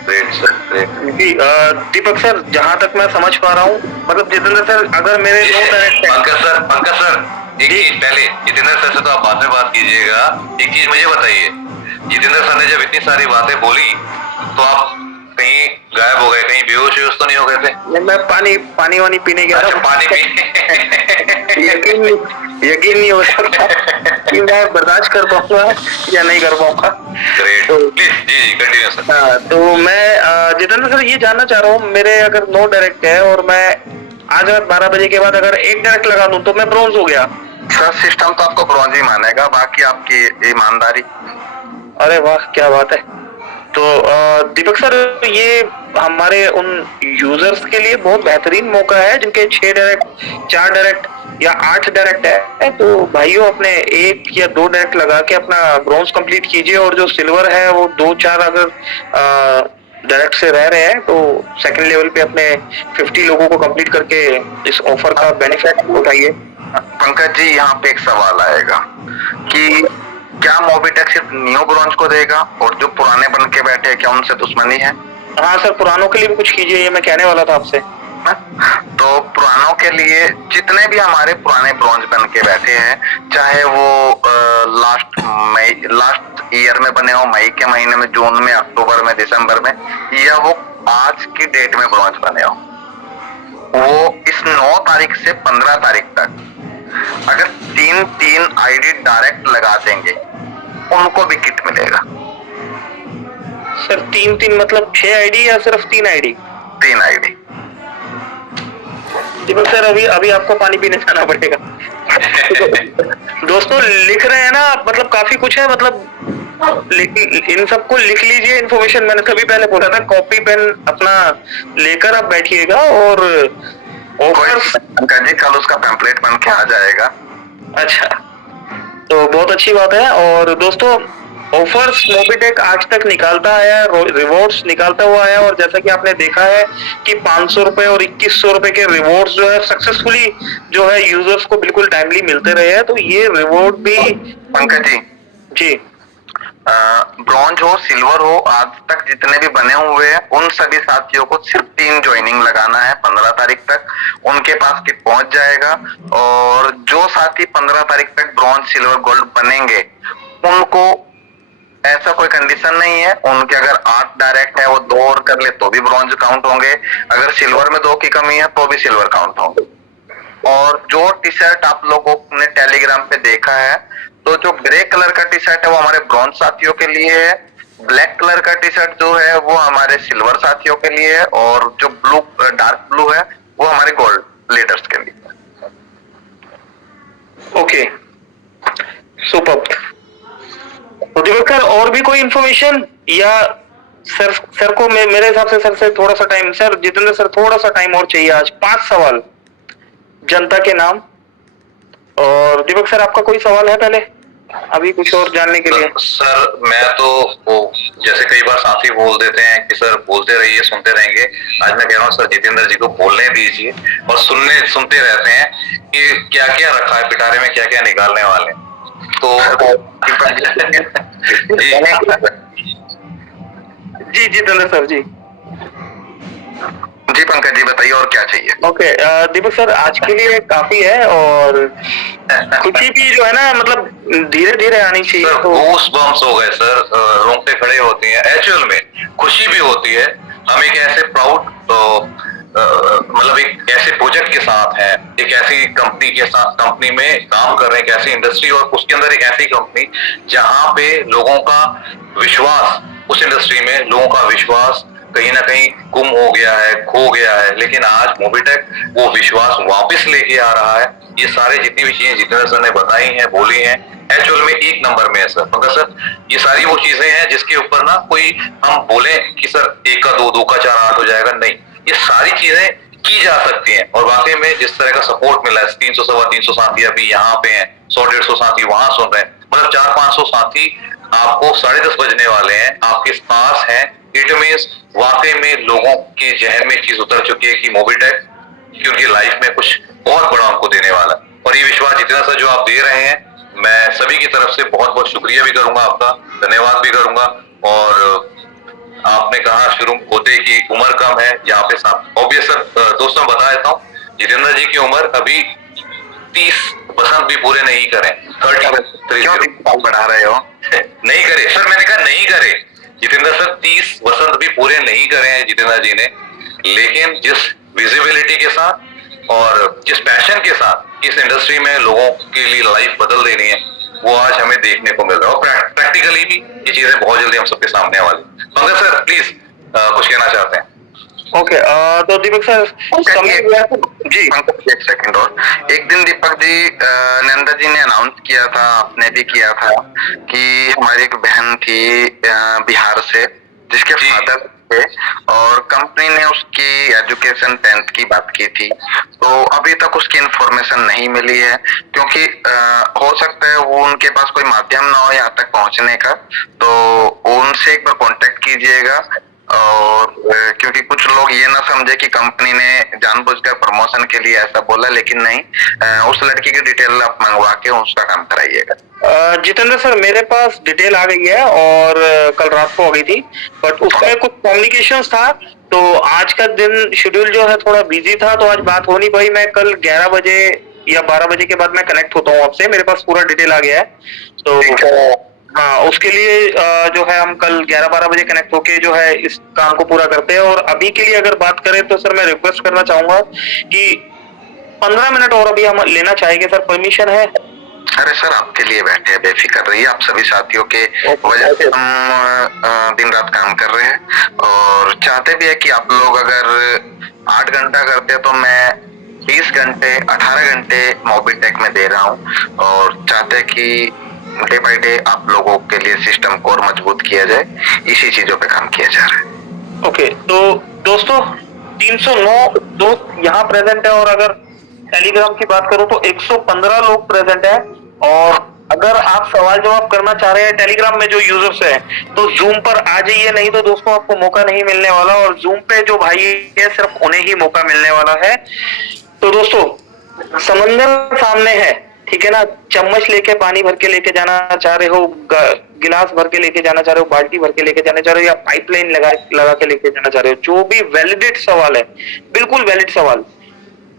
ग्रेट सर, ग्रेट। दीपक सर जहां तक मैं समझ पा रहा हूँ, मतलब जितेंद्र सर अगर मेरे पंकज सर एक चीज पहले, जितेंद्र सर से तो आप बाद में बात कीजिएगा, एक चीज मुझे बताइए, जितेंद्र सर ने जब इतनी सारी बातें बोली तो आप कहीं गायब हो गए, कहीं बेहोश तो नहीं हो गए थे? मैं पानी वानी पीने गया था। पानी पी यकीन नहीं हो सकता कि मैं बर्दाश्त कर पाऊंगा या नहीं कर पाऊंगा। ग्रेट, प्लीज जी कंटिन्यू सर। हाँ, तो मैं जितेंद्र सर ये जानना चाह रहा हूँ, मेरे अगर 9 डायरेक्ट है और मैं आज रात 12 बजे के बाद अगर 1 डायरेक्ट लगा दूं तो मैं ब्रॉन्ज हो गया। सर सिस्टम तो आपको ब्रॉन्ज ही मानेगा, बाकी आपकी ईमानदारी। अरे वाह क्या बात है। तो दीपक सर ये हमारे उन यूजर्स के लिए बहुत बेहतरीन मौका है जिनके 6 डायरेक्ट, 4 डायरेक्ट या 8 डायरेक्ट है। तो भाइयों अपने 1 या 2 डायरेक्ट लगा के अपना ब्रॉन्ज कंप्लीट कीजिए, और जो सिल्वर है वो 2-4 अगर डायरेक्ट से रह रहे हैं तो सेकंड लेवल पे अपने 50 लोगों को कंप्लीट करके इस ऑफर का बेनिफिट उठाइए। पंकज जी यहाँ पे एक सवाल आएगा कि क्या मोबीटेक सिर्फ न्यू ब्रॉन्ज को देगा और जो पुराने बन के बैठे हैं क्या उनसे दुश्मनी है? हाँ सर, पुरानों के लिए भी कुछ कीजिए, ये मैं कहने वाला था आपसे। तो पुरानों के लिए जितने भी हमारे पुराने ब्रॉन्ज बन के बैठे हैं, चाहे वो लास्ट ईयर में बने हो, मई के महीने में, जून में, अक्टूबर में, दिसंबर में, या वो आज की डेट में ब्रॉन्ज बने हो, वो इस 9 तारीख से 15 तारीख तक अगर 3 आईडी डायरेक्ट लगा देंगे उनको भी किट मिलेगा। सर 3 मतलब 6 आईडी या सिर्फ 3 आईडी? 3 आईडी। सर अभी आपको पानी पीने जाना पड़ेगा। दोस्तों लिख रहे हैं ना, मतलब काफी कुछ है, मतलब लेकिन इन सबको लिख लीजिए इन्फॉर्मेशन, मैंने तभी पहले बोला था कॉपी पेन अपना लेकर आप बैठिएगा और ऑफर्स। पंकज जी कल उसका पैम्पलेट बन के आ जाएगा। अच्छा, तो बहुत अच्छी बात है। और दोस्तों ऑफर्स मोबिटेक आज तक निकालता आया, रिवॉर्ड्स निकालता हुआ आया, और जैसा कि आपने देखा है कि 500 रुपए और 2100 रुपए के रिवॉर्ड्स जो है सक्सेसफुली जो है यूजर्स को बिल्कुल टाइमली मिलते रहे हैं। तो ये रिवॉर्ड भी पंकज जी ब्रॉन्ज हो सिल्वर हो आज तक जितने भी बने हुए हैं उन सभी साथियों को सिर्फ 3 ज्वाइनिंग लगाना है 15 तारीख तक, उनके पास किट पहुंच जाएगा। और जो साथी 15 तारीख तक ब्रॉन्ज सिल्वर गोल्ड बनेंगे उनको ऐसा कोई कंडीशन नहीं है, उनके अगर 8 डायरेक्ट है वो 2 और कर ले तो भी ब्रॉन्ज काउंट होंगे, अगर सिल्वर में 2 की कमी है तो भी सिल्वर काउंट होंगे। और जो टी शर्ट आप लोगों ने टेलीग्राम पे देखा है, तो जो ग्रे कलर का टी शर्ट है वो हमारे ब्रॉन्ज साथियों के लिए है, ब्लैक कलर का टी शर्ट जो है वो हमारे सिल्वर साथियों के लिए है, और जो ब्लू डार्क ब्लू है वो हमारे गोल्ड लीडर्स के लिए। Okay, super. तो दिवकर और भी कोई इंफॉर्मेशन, या सर को मेरे हिसाब से सर से थोड़ा सा टाइम, सर जितेंद्र सर थोड़ा सा टाइम और चाहिए आज। 5 सवाल जनता के नाम। और दीपक सर आपका कोई सवाल है पहले अभी कुछ और जानने के लिए? सर मैं तो जैसे कई बार साथी बोल देते हैं कि सर बोलते रहिए सुनते रहेंगे, आज मैं कह रहा हूँ सर जितेंद्र जी को बोलने दीजिए और सुनते रहते हैं कि क्या क्या रखा है पिटारे में, क्या क्या निकालने वाले। तो जी जितेंद्र सर जी। जी पंकज जी बताइए और क्या चाहिए? ओके दीपक सर आज के लिए काफी है, और खुशी भी जो है ना मतलब धीरे धीरे आनी चाहिए। सर गूस बम्स हो गए सर, रोंगटे खड़े होते हैं, एक्चुअल में खुशी भी होती है। हम एक ऐसे प्राउड मतलब एक ऐसे प्रोजेक्ट के साथ हैं, एक ऐसी कंपनी के साथ कंपनी में काम कर रहे हैं, एक ऐसी इंडस्ट्री और उसके अंदर एक ऐसी कंपनी जहां पे लोगों का विश्वास, उस इंडस्ट्री में लोगों का विश्वास कहीं ना कहीं गुम हो गया है, खो गया है, लेकिन आज मोबिटेक वो विश्वास वापस लेके आ रहा है। ये सारे जितनी भी चीजें जितेंद्र सर ने बताई हैं, बोली हैं, एक्चुअल में एक नंबर में है सर। मगर सर ये सारी वो चीजें हैं जिसके ऊपर ना कोई हम बोले कि सर 1 का 2, 2 का 4, 8 हो जाएगा, नहीं, ये सारी चीजें की जा सकती हैं। और वाकई में जिस तरह का सपोर्ट मिला है, 300 सवा 300 साथी अभी यहाँ पे हैं, 100-150 साथी वहां सुन रहे हैं, मतलब 400-500 साथी आपको 10:30 बजने वाले हैं, आपके पास हैं। इट मीन्स वाकई में लोगों के जहन में चीज उतर चुकी है कि मोबिटेक कि उनकी लाइफ में कुछ बहुत बड़ा उनको देने वाला। और ये विश्वास जितना सा जो आप दे रहे हैं, मैं सभी की तरफ से बहुत बहुत शुक्रिया भी करूंगा, आपका धन्यवाद भी करूंगा। और आपने कहा शुरू होते की उम्र कम है यहाँ पे साथ ऑब्वियस सर दोस्तों बता देता हूँ, जितेंद्र जी की उम्र अभी 30 बसंत भी पूरे नहीं करे, 33 बढ़ा रहे हो नहीं करे सर, मैंने कहा नहीं करे जितेंद्र सर, 30 वसंत भी पूरे नहीं करे हैं जितेंद्र जी ने, लेकिन जिस विजिबिलिटी के साथ और जिस पैशन के साथ इस इंडस्ट्री में लोगों के लिए लाइफ बदल देनी है, वो आज हमें देखने को मिल रहा है। और प्रैक्टिकली भी ये चीजें बहुत जल्दी हम सबके सामने वाली। पंकज सर प्लीज कुछ कहना चाहते हैं? ओके तो दीपक सर जी एक सेकंड और, एक दिन दीपक जी नंदा जी ने अनाउंस किया था, आपने भी किया था कि हमारी एक बहन थी बिहार से जिसके फादर थे, और कंपनी ने उसकी एजुकेशन 10th की बात की थी, तो अभी तक उसकी इंफॉर्मेशन नहीं मिली है, क्योंकि हो सकता है वो उनके पास कोई माध्यम ना हो यहाँ तक पहुंचने का, तो उनसे एक बार कांटेक्ट कीजिएगा। और क्योंकि कुछ लोग ये ना समझे कि कंपनी ने जानबूझकर प्रमोशन के लिए ऐसा बोला, लेकिन नहीं, उस लड़की की डिटेल आप मंगवा के उसका काम कराइएगा। जितेंद्र सर मेरे पास डिटेल आ गई है और कल रात को आ गई थी, बट उसमें कुछ कम्युनिकेशन था, तो आज का दिन शेड्यूल जो है थोड़ा बिजी था, तो आज बात हो नहीं पाई। मैं कल 11 बजे या 12 बजे के बाद मैं कनेक्ट होता हूँ आपसे, मेरे पास पूरा डिटेल आ गया है। तो हाँ उसके लिए जो है हम कल 11-12 बजे कनेक्ट होके जो है इस काम को पूरा करते हैं। और अभी के लिए अगर बात करें तो सर मैं रिक्वेस्ट करना चाहूंगा कि 15 मिनट और अभी हम लेना चाहेंगे सर, परमिशन है? अरे सर आपके लिए बैठे हैं, बेफिक्र रहिए, आप सभी साथियों के वजह से हम दिन रात काम कर रहे हैं, और चाहते भी है कि आप लोग अगर 8 घंटा करते तो मैं 20 घंटे 18 घंटे मोबिटेक में दे रहा हूँ, और चाहते कि डे बाय डे आप लोगों के लिए सिस्टम को और मजबूत किया जाए, इसी चीजों पे काम किया जा रहा है। ओके, तो दोस्तों 309 दोस्त यहाँ प्रेजेंट है, और अगर टेलीग्राम की बात करूं तो 115 लोग प्रेजेंट है। और अगर आप सवाल जवाब करना चाह रहे हैं टेलीग्राम में जो यूजर्स है, तो जूम पर आ जाइए, नहीं तो दोस्तों आपको मौका नहीं मिलने वाला, और जूम पे जो भाई है सिर्फ उन्हें ही मौका मिलने वाला है। तो दोस्तों समंदर सामने है, ठीक है ना, चम्मच लेके पानी भर के लेके जाना चाह रहे हो, गिलास भर के लेके जाना चाह रहे हो, बाल्टी भर के लेके जाना चाह रहे हो, या पाइपलाइन लगा के लेके जाना चाह रहे हो, जो भी वैलिडेट सवाल है, बिल्कुल वैलिड सवाल,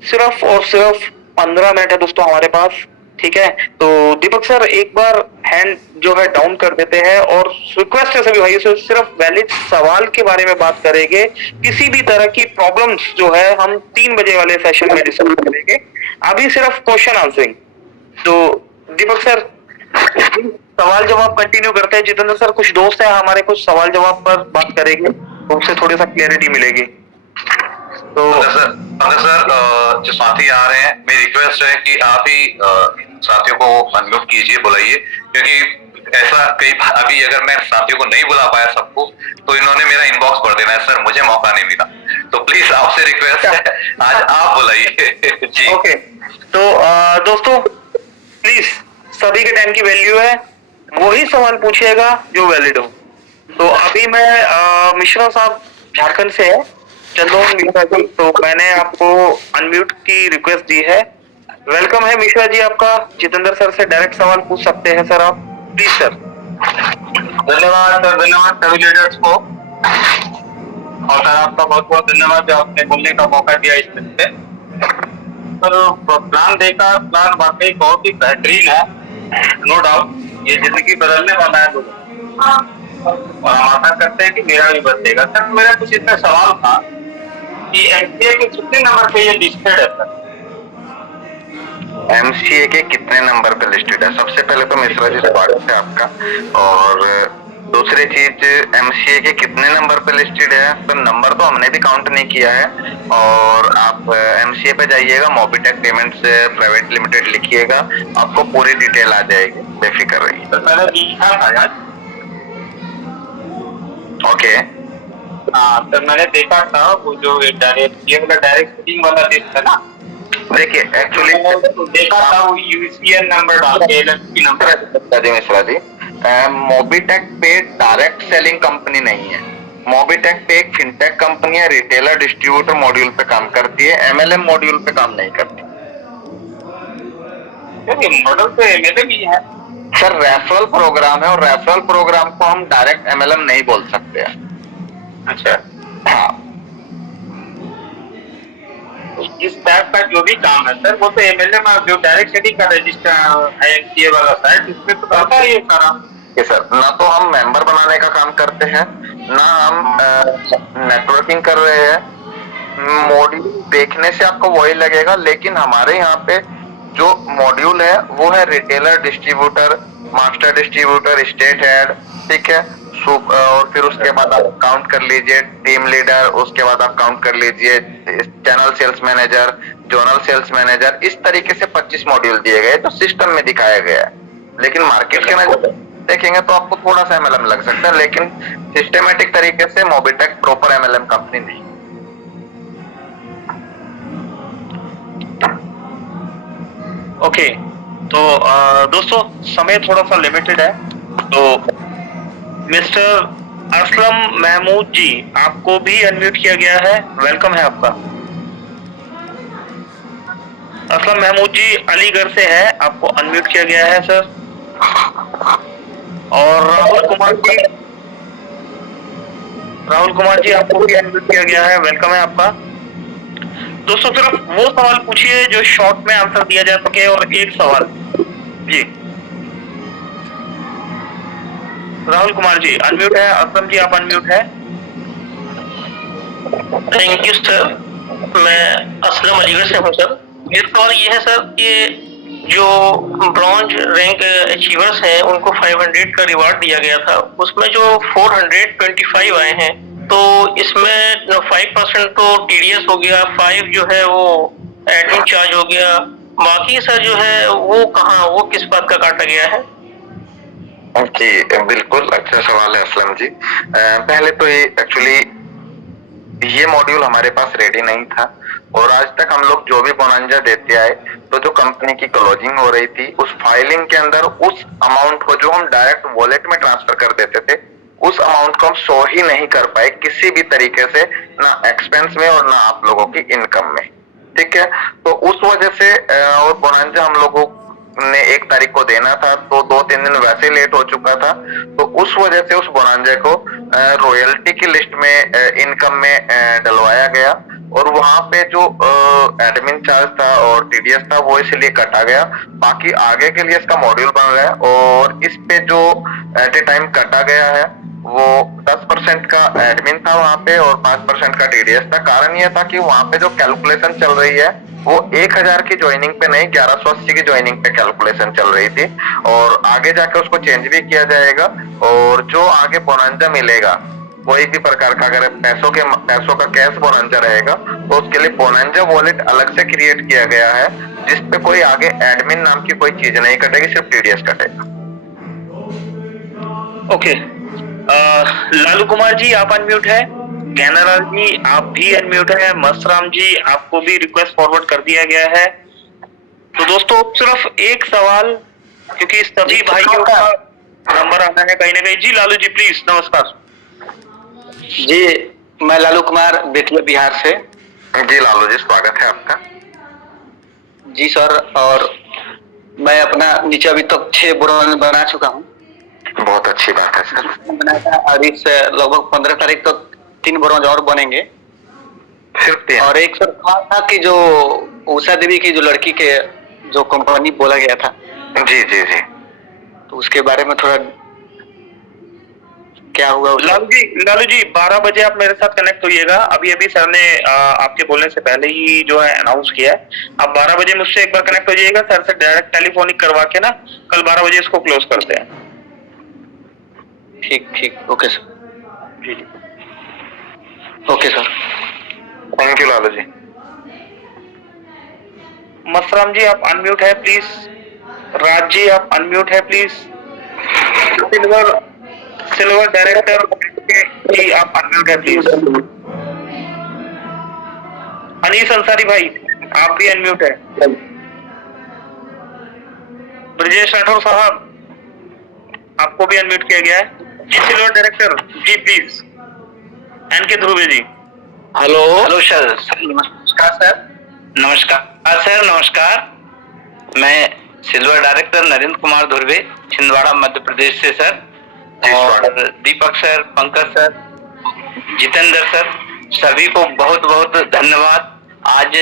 सिर्फ और सिर्फ 15 मिनट है दोस्तों हमारे पास, ठीक है। तो दीपक सर एक बार हैंड जो है डाउन कर देते हैं, और रिक्वेस्ट है सभी भाइयों से, सिर्फ वैलिड सवाल के बारे में बात करेंगे, किसी भी तरह की प्रॉब्लम्स जो है हम 3 बजे वाले सेशन में डिस्कस करेंगे, अभी सिर्फ क्वेश्चन आंसरिंग। तो दीपक सर सवाल जवाब कंटिन्यू करते हैं। जितेंद्र सर कुछ दोस्त हैं हमारे, कुछ सवाल जवाब पर बात करेंगे, तो उससे थोड़ी सा क्लियरिटी मिलेगी। तो अगर सर जो साथी आ रहे हैं, मेरी रिक्वेस्ट है कि आप ही साथियों को अनम्यूट कीजिए, बुलाइए, क्योंकि ऐसा कई अभी अगर मैं साथियों को नहीं बुला पाया सबको, तो इन्होंने मेरा इनबॉक्स भर देना है, सर मुझे मौका नहीं मिला, तो प्लीज आपसे रिक्वेस्ट है आज आप बुलाइए जी। ओके, तो दोस्तों प्लीज सभी के टाइम की वैल्यू है, वही सवाल पूछिएगा जो वैलिड हो। तो अभी मैं मिश्रा साहब झारखंड से है, चंदोन मिश्रा जी, तो मैंने आपको अनम्यूट की रिक्वेस्ट दी है। वेलकम है मिश्रा जी आपका, जितेंद्र सर से डायरेक्ट सवाल पूछ सकते हैं सर आप, प्लीज सर। धन्यवाद सर, धन्यवाद सभी लीडर्स को, और सर आपका बहुत बहुत धन्यवाद जो आपने बोलने का मौका दिया इस पे। सर प्लान देखा, प्लान वाकई बहुत ही बेहतरीन है, नो डाउट ये जिंदगी बदलने वाला है लोगों, और हम आशा करते हैं कि मेरा भी बदलेगा। सर मेरा कुछ इसमें सवाल था कि एमसीए के कितने नंबर पे ये लिस्टेड है सर? एमसीए के कितने नंबर पे लिस्टेड है? सबसे पहले तो मिश्रा जी स्वागत है आपका, और दूसरी चीज एमसीए के कितने नंबर पे लिस्टेड है, तो नंबर तो हमने भी काउंट नहीं किया है, और आप एमसीए पे जाइएगा, मोबिटेक पेमेंट्स प्राइवेट लिमिटेड लिखिएगा, आपको पूरी डिटेल आ जाएगी, बेफिक्र रहिए। तो मैंने लिखा था यार। ओके, हाँ सर मैंने देखा था वो जो डायरेक्ट ये वाला डायरेक्ट सेटिंग वाला लिस्ट है ना, देखिए एक्चुअली देखा था वो यूसीएन नंबर डाल के एलएलपी नंबर। जी मिश्रा जी, मोबिटेक पे डायरेक्ट सेलिंग कंपनी नहीं है, मोबिटेक पे एक फिनटेक कंपनी है, रिटेलर डिस्ट्रीब्यूटर मॉड्यूल पे काम करती है, एमएलएम मॉड्यूल पे काम नहीं करती। मॉडल तो एमएलएम ही है सर, रेफरल प्रोग्राम है, और रेफरल प्रोग्राम को हम डायरेक्ट एमएलएम नहीं बोल सकते हैं। अच्छा, हाँ, इस टाइप का जो भी काम है सर वो तो एमएलएम जो डायरेक्ट सेटिंग का रजिस्टर आईएमसीए वाला साइट इसमें तो रहता है ये सारा। ये सर ना तो हम मेंबर बनाने का काम करते हैं, ना हम नेटवर्किंग कर रहे हैं। मॉड्यूल देखने से आपको वही लगेगा, लेकिन हमारे यहाँ पे जो मॉड्यूल है वो है retailer distributor, master distributor, state head, ठीक है, और फिर उसके बाद आप काउंट कर लीजिए टीम लीडर, उसके बाद आप काउंट कर लीजिए channel sales manager, zonal sales manager, इस तरीके से 25 मॉड्यूल दिए गए तो सिस्टम में दिखाया गया है। लेकिन मार्केट के नजर देखेंगे तो आपको थोड़ा सा एमएलएम लग सकता है, लेकिन सिस्टमेटिक तरीके से मोबिटेक प्रॉपर एमएलएम कंपनी नहीं। ओके, तो दोस्तों समय थोड़ा सा लिमिटेड है, तो मिस्टर असलम महमूद जी आपको भी अनम्यूट किया गया है, वेलकम है आपका। असलम महमूद जी अलीगढ़ से है, आपको अनम्यूट किया गया है सर। और राहुल कुमार जी आपको भी अनम्यूट किया गया है, वेलकम है आपका। दोस्तों सिर्फ वो सवाल पूछिए जो शॉर्ट में आंसर दिया जा सके, और एक सवाल जी। राहुल कुमार जी अनम्यूट है, असलम जी आप अनम्यूट है। थैंक यू सर, मैं असलम अलीगढ़ से हूँ सर। मेरा सवाल ये है सर कि जो ब्रॉन्ज रैंक अचीवर्स हैं उनको 500 का रिवार्ड दिया गया था, उसमें जो 425 आए हैं, तो इसमें 5% तो टीडीएस हो गया, 5 जो है वो एडमिन चार्ज हो गया, बाकी सर जो है वो कहाँ, वो किस बात का काटा गया है? जी बिल्कुल अच्छा सवाल है असलम जी। पहले तो ये एक्चुअली ये मॉड्यूल हमारे पास रेडी नहीं था और आज तक हम लोग जो भी बोनांजा देते आए तो जो कंपनी की क्लोजिंग हो रही थी उस फाइलिंग के अंदर उस अमाउंट को जो हम डायरेक्ट वॉलेट में ट्रांसफर कर देते थे उस अमाउंट को हम शो ही नहीं कर पाए किसी भी तरीके से, ना एक्सपेंस में और ना आप लोगों की इनकम में। ठीक है, तो उस वजह से और बोनांजा हम लोगों ने 1 तारीख को देना था तो 2-3 दिन वैसे लेट हो चुका था, तो उस वजह से उस बोनांजा को रॉयल्टी की लिस्ट में इनकम में डलवाया गया और वहां पे जो एडमिन चार्ज था और टीडीएस था वो इसलिए कटा गया। बाकी आगे के लिए इसका मॉड्यूल बन रहा है और इस पे जो एट ए टाइम कटा गया है वो 10% का एडमिन था वहां पे और 5% का टीडीएस था। कारण ये था कि वहां पे जो कैलकुलेशन चल रही है वो 1000 की ज्वाइनिंग पे नहीं 1180 की ज्वाइनिंग पे कैलकुलेशन चल रही थी और आगे जाके उसको चेंज भी किया जाएगा और जो आगे बोनांजा मिलेगा कोई भी प्रकार का अगर पैसों का कैश बोनांजा रहेगा तो उसके लिए बोनांजा वॉलेट अलग से क्रिएट किया गया है जिसपे कोई आगे एडमिन नाम की कोई चीज नहीं कटेगी, सिर्फ टीडीएस कटेगा। ओके, लालू कुमार जी आप अनम्यूट है, ज्ञानलाल जी आप भी अनम्यूट है, मस्तराम जी आपको भी रिक्वेस्ट फॉरवर्ड कर दिया गया है। तो दोस्तों सिर्फ एक सवाल, क्योंकि सभी भाइयों का नंबर आना है कहीं ना कहीं। जी लालू जी प्लीज, नमस्कार जी। मैं लालू कुमार बेतिया बिहार से। जी लालू जी स्वागत है आपका। जी सर, और मैं अपना नीचे अभी तक 6 ब्रोंज बना चुका हूँ। बहुत अच्छी बात है सर। बनाया था और इस लगभग 15 तारीख तक 3 ब्रोंज और बनेंगे। सिर्फ 3? और एक सर सवाल था कि जो उषा देवी की जो लड़की के जो कंपनी बोला गया था, जी जी जी, तो उसके बारे में थोड़ा क्या हुआ? लालू जी 12 बजे आप मेरे साथ कनेक्ट होइएगा। अभी अभी सर ने आपके बोलने से पहले ही जो है अनाउंस किया है। आप 12 बजे मुझसे एक बार कनेक्ट हो जाइएगा, सर से डायरेक्ट टेलीफोनिक करवा के ना कल 12 बजे इसको क्लोज करते हैं। ठीक, ओके सर। जी जी okay sir, thank you Lalu ji. Masram ji आप अनम्यूट है प्लीज। राज जी आप अनम्यूट है प्लीज। सिल्वर डायरेक्टर जी आप अनम्यूट है प्लीज। अनीस अंसारी भाई आप भी अनम्यूट है। ब्रजेश राठौर साहब आपको भी अनम्यूट किया गया है। जी silver director ji please. NK Dhruve ji. Hello sir. नमस्कार सर। नमस्कार सर, नमस्कार। मैं सिल्वर डायरेक्टर नरेंद्र कुमार धुर्वे, छिंदवाड़ा मध्य प्रदेश से सर। और Deepak sir, Pankaj sir, Jitendra sir, सभी को बहुत बहुत धन्यवाद। आज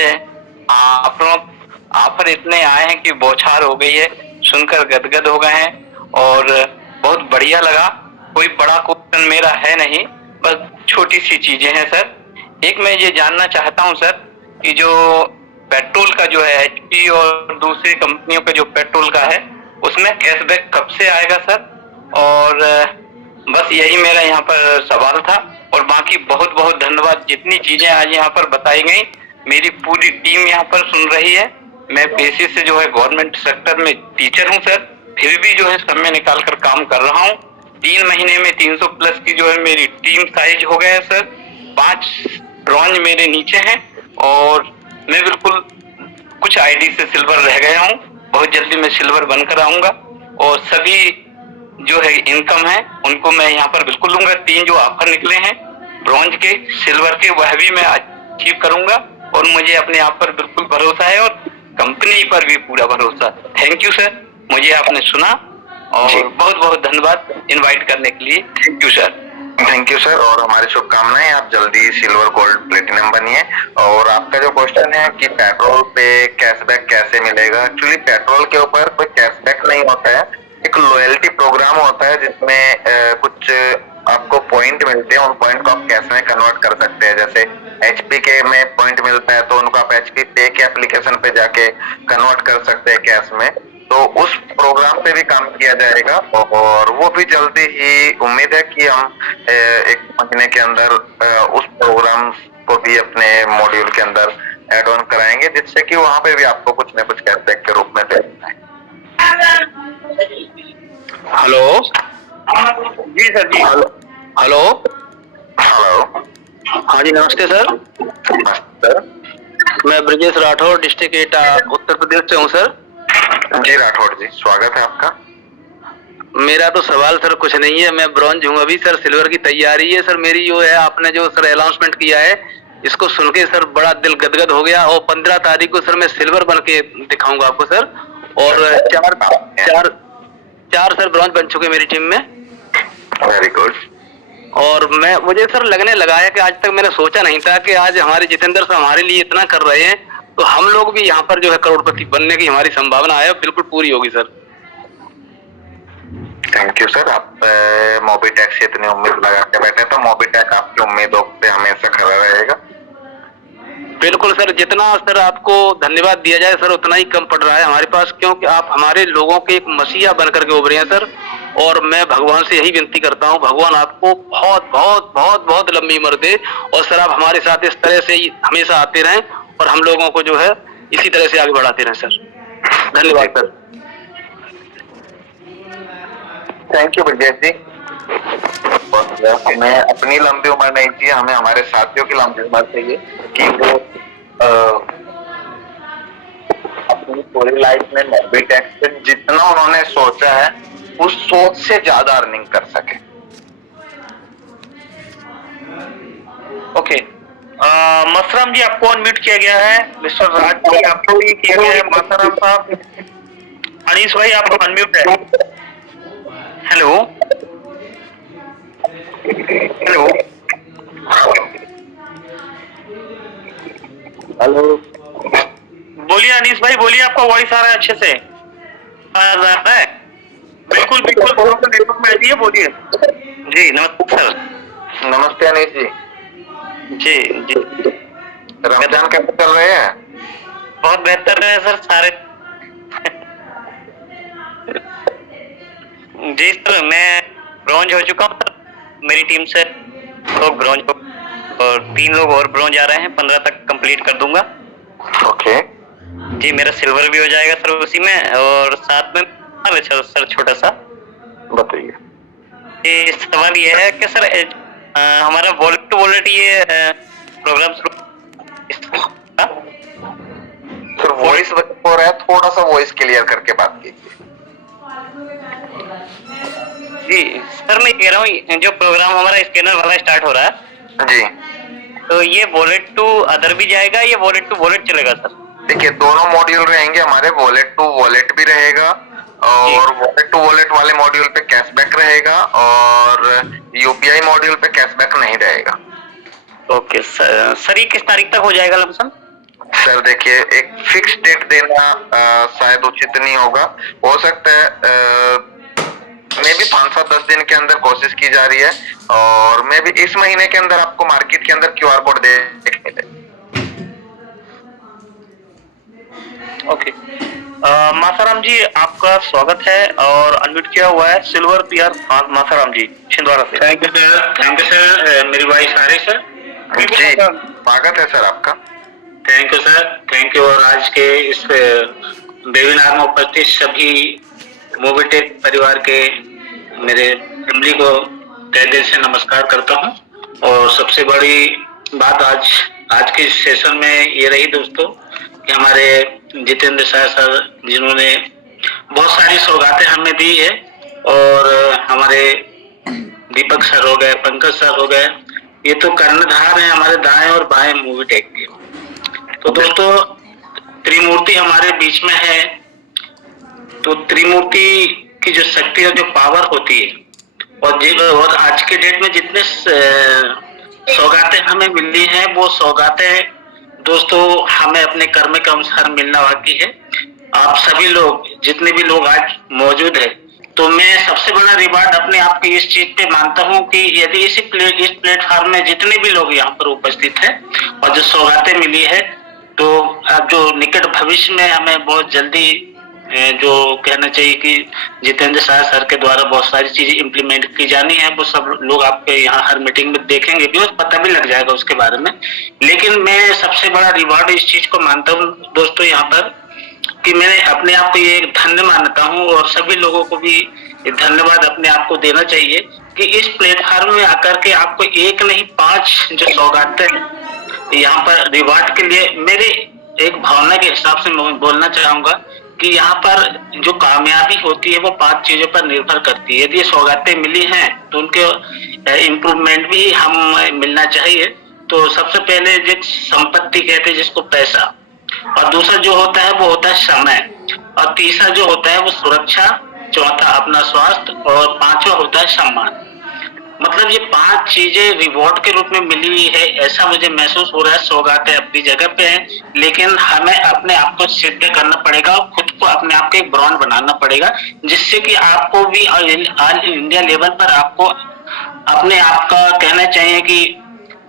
आप लोग ऑफर इतने आए हैं कि बौछार हो गई है, सुनकर गदगद हो गए हैं और बहुत बढ़िया लगा। कोई बड़ा क्वेश्चन मेरा है नहीं, बस छोटी सी चीजें हैं सर। एक मैं ये जानना चाहता हूं सर कि जो पेट्रोल का जो है एचपी और दूसरी कंपनियों का जो पेट्रोल का है उसमें कैशबैक कब से आएगा सर? और बस यही मेरा यहाँ पर सवाल था और बाकी बहुत बहुत धन्यवाद। जितनी चीजें आज यहाँ पर बताई गई, मेरी पूरी टीम यहाँ पर सुन रही है। मैं पेशे से जो है गवर्नमेंट सेक्टर में टीचर हूँ सर, फिर भी जो है समय निकाल कर काम कर रहा हूँ। 3 महीने में 300 प्लस की जो है मेरी टीम साइज हो गया है सर। 5 ब्रॉन्ज मेरे नीचे हैं और मैं बिल्कुल कुछ आईडी से सिल्वर रह गया हूँ। बहुत जल्दी मैं सिल्वर बनकर आऊंगा और सभी जो है इनकम है उनको मैं यहाँ पर बिल्कुल लूंगा। 3 जो ऑफर निकले हैं ब्रॉन्ज के, सिल्वर के, वह भी मैं अचीव करूंगा और मुझे अपने आप पर बिल्कुल भरोसा है और कंपनी पर भी पूरा भरोसा। थैंक यू सर, मुझे आपने सुना और बहुत बहुत धन्यवाद इनवाइट करने के लिए। Thank you sir. Thank you sir, और हमारी शुभकामनाएं आप जल्दी सिल्वर, गोल्ड, प्लेटिनम बनिए। और आपका जो क्वेश्चन है कि पेट्रोल पे कैशबैक कैसे मिलेगा, एक्चुअली पेट्रोल के ऊपर कोई कैशबैक नहीं होता है, एक लॉयल्टी प्रोग्राम होता है जिसमें कुछ आपको पॉइंट मिलते हैं। उन पॉइंट को आप कैश में कन्वर्ट कर सकते हैं। जैसे एचपी के में पॉइंट मिलता है तो उनको आप एचपी पे के एप्लीकेशन पे जाके कन्वर्ट कर सकते हैं कैश में। तो उस प्रोग्राम पे भी काम किया जाएगा और वो भी जल्दी ही, उम्मीद है कि हम 1 महीने के अंदर उस प्रोग्राम को भी अपने मॉड्यूल के अंदर एड ऑन कराएंगे, जिससे कि वहां पे भी आपको कुछ न कुछ कैशबैक के रूप में दे देना है। हेलो जी सर जी। हेलो। हेलो। हाँ जी, नमस्ते सर। नमस्ते। मैं ब्रजेश राठौर, डिस्ट्रिक्ट एटा, उत्तर प्रदेश से हूँ सर। जी राठौड़ जी, स्वागत है आपका। मेरा तो सवाल सर कुछ नहीं है, मैं ब्रॉन्ज हूँ अभी सर, सिल्वर की तैयारी है सर मेरी। जो है आपने जो सर अनाउंसमेंट किया है, इसको सुन के सर बड़ा दिल गदगद हो गया। और 15 तारीख को सर मैं सिल्वर बन के दिखाऊंगा आपको सर। और चार सर ब्रॉन्ज बन चुके मेरी टीम में। Very good. और मुझे सर लगने लगा है कि आज तक मैंने सोचा नहीं था कि आज हमारे जितेंद्र सर हमारे लिए इतना कर रहे हैं, तो हम लोग भी यहाँ पर जो है करोड़पति बनने की हमारी संभावना है, बिल्कुल पूरी होगी सर। Thank you sir. आप मोबीटेक से इतनी उम्मीद लगा के बैठे, तो मोबीटेक आपकी उम्मीदों पे हमेशा खड़ा रहेगा। बिल्कुल सर, जितना सर आपको धन्यवाद दिया जाए सर उतना ही कम पड़ रहा है हमारे पास, क्योंकि आप हमारे लोगों के एक मसीहा बनकर के उभरे हैं सर। और मैं भगवान से यही विनती करता हूँ, भगवान आपको बहुत बहुत बहुत बहुत लंबी उम्र दे। और सर आप हमारे साथ इस तरह से ही हमेशा आते रहें और हम लोगों को जो है इसी तरह से आगे बढ़ाते रहें सर। धन्यवाद सर। थैंक यू ब्रजेश जी। हमें अपनी लंबी उम्र नहीं चाहिए, हमें हमारे साथियों की लंबी उम्र चाहिए कि वो अपनी पूरी लाइफ में मोबीटेक से जितना उन्होंने सोचा है उस सोच से ज्यादा अर्निंग कर सके। ओके, मसराम जी आपको अनम्यूट किया गया है। मिस्टर राज जी आपको भी किया गया है। मसराम साहब, अनीस भाई आपको अनम्यूट है। हेलो हेलो हेलो, बोलिए अनीस भाई, बोलिए, आपका वॉइस आ रहा है अच्छे से। आ रहा है? बिल्कुल बिल्कुल, नेटवर्क में आइए, बोलिए। जी नमस्ते सर। नमस्ते अनीश जी। जी जी, रमजान कैसे चल रहे हैं? बहुत बेहतर रहे सर सारे। जी सर, मैं ब्रॉन्ज हो चुका हूँ सर। मेरी टीम से लोग ब्रॉन्ज और 3 लोग और ब्रॉन्ज आ रहे हैं, 15 तक कंप्लीट कर दूंगा। ओके। जी, मेरा सिल्वर भी हो जाएगा सर उसी में। और साथ में सर छोटा सा बताइए। ये सवाल ये है कि सर हमारा वॉलेट टू वॉलेट ये प्रोग्राम सर वॉइस हो रहा है, थोड़ा सा वॉइस क्लियर करके बात कीजिए। जी सर, मैं कह रहा हूँ जो प्रोग्राम हमारा स्कैनर वाला स्टार्ट हो रहा है जी, तो ये वॉलेट टू अदर भी जाएगा, ये वॉलेट टू वॉलेट चलेगा सर? देखिए दोनों मॉड्यूल रहेंगे हमारे, वॉलेट टू वॉलेट भी रहेगा और वॉलेट टू वॉलेट वाले मॉड्यूल पे कैशबैक रहेगा और यूपीआई मॉड्यूल पे कैशबैक नहीं रहेगा। ओके सर, ये किस तारीख तक हो जाएगा लमसम? सर देखिए, एक फिक्स डेट देना शायद उचित नहीं होगा। हो सकता है मे भी 5-7-10 दिन के अंदर कोशिश की जा रही है और मे भी इस महीने के अंदर आपको मार्केट के अंदर QR कोड देखने मिले। ओके, मासाराम जी आपका स्वागत है और अनम्यूट किया हुआ है सिल्वर पीआर मासाराम जी छिंदवाड़ा से। Thank you sir. मेरी वॉइस आ रही सर? जी स्वागत है सर आपका। Thank you sir, thank you. और आज के इस वेबिनार में उपस्थित सभी मोबीटेक परिवार के मेरे फैमिली को तहे दिल से नमस्कार करता हूं। और सबसे बड़ी बात आज के सेशन में ये रही दोस्तों कि हमारे जितेंद्र शाह सर, जिन्होंने बहुत सारी सौगातें हमें दी है, और हमारे दीपक सर हो गए, पंकज सर हो गए, ये तो कर्णधार हैं हमारे दाएं और बाएं मोबीटेक के। तो दोस्तों त्रिमूर्ति हमारे बीच में है, तो त्रिमूर्ति की जो शक्ति और जो पावर होती है, और आज के डेट में जितने सौगातें हमें मिली हैं, वो सौगातें दोस्तों हमें अपने कर्म के अनुसार मिलना बाकी है। आप सभी लोग, जितने भी लोग आज मौजूद है, तो मैं सबसे बड़ा रिवार्ड अपने आप की इस चीज पे मानता हूं कि यदि इस प्लेटफॉर्म में जितने भी लोग यहाँ पर उपस्थित हैं और जो सौगातें मिली है, तो अब जो निकट भविष्य में हमें बहुत जल्दी जो कहना चाहिए कि जितेंद्र शाह सर के द्वारा बहुत सारी चीजें इम्प्लीमेंट की जानी है, वो सब लोग आपके यहाँ हर मीटिंग में देखेंगे भी और पता भी लग जाएगा उसके बारे में। लेकिन मैं सबसे बड़ा रिवार्ड इस चीज को मानता हूँ दोस्तों यहाँ पर कि मैं अपने आप को ये धन्य मानता हूँ, और सभी लोगों को भी धन्यवाद अपने आप को देना चाहिए कि इस प्लेटफॉर्म में आकर के आपको एक नहीं 5 जो सौगातें यहाँ पर रिवार्ड के लिए, मेरे एक भावना के हिसाब से मैं बोलना चाहूंगा कि यहाँ पर जो कामयाबी होती है वो 5 चीजों पर निर्भर करती है। यदि ये सौगातें मिली हैं तो उनके इम्प्रूवमेंट भी हम मिलना चाहिए। तो सबसे पहले जो संपत्ति कहते हैं जिसको पैसा, और दूसरा जो होता है वो होता है समय, और तीसरा जो होता है वो सुरक्षा, चौथा अपना स्वास्थ्य, और पांचवा होता है सम्मान। मतलब ये 5 चीजें रिवॉर्ड के रूप में मिली हुई है, ऐसा मुझे महसूस हो रहा है। सौगातें अपनी जगह पे हैं, लेकिन हमें अपने आप को सिद्ध करना पड़ेगा और खुद को अपने आप को एक ब्रांड बनाना पड़ेगा, जिससे कि आपको भी ऑल इंडिया लेवल पर आपको अपने आप का कहना चाहिए कि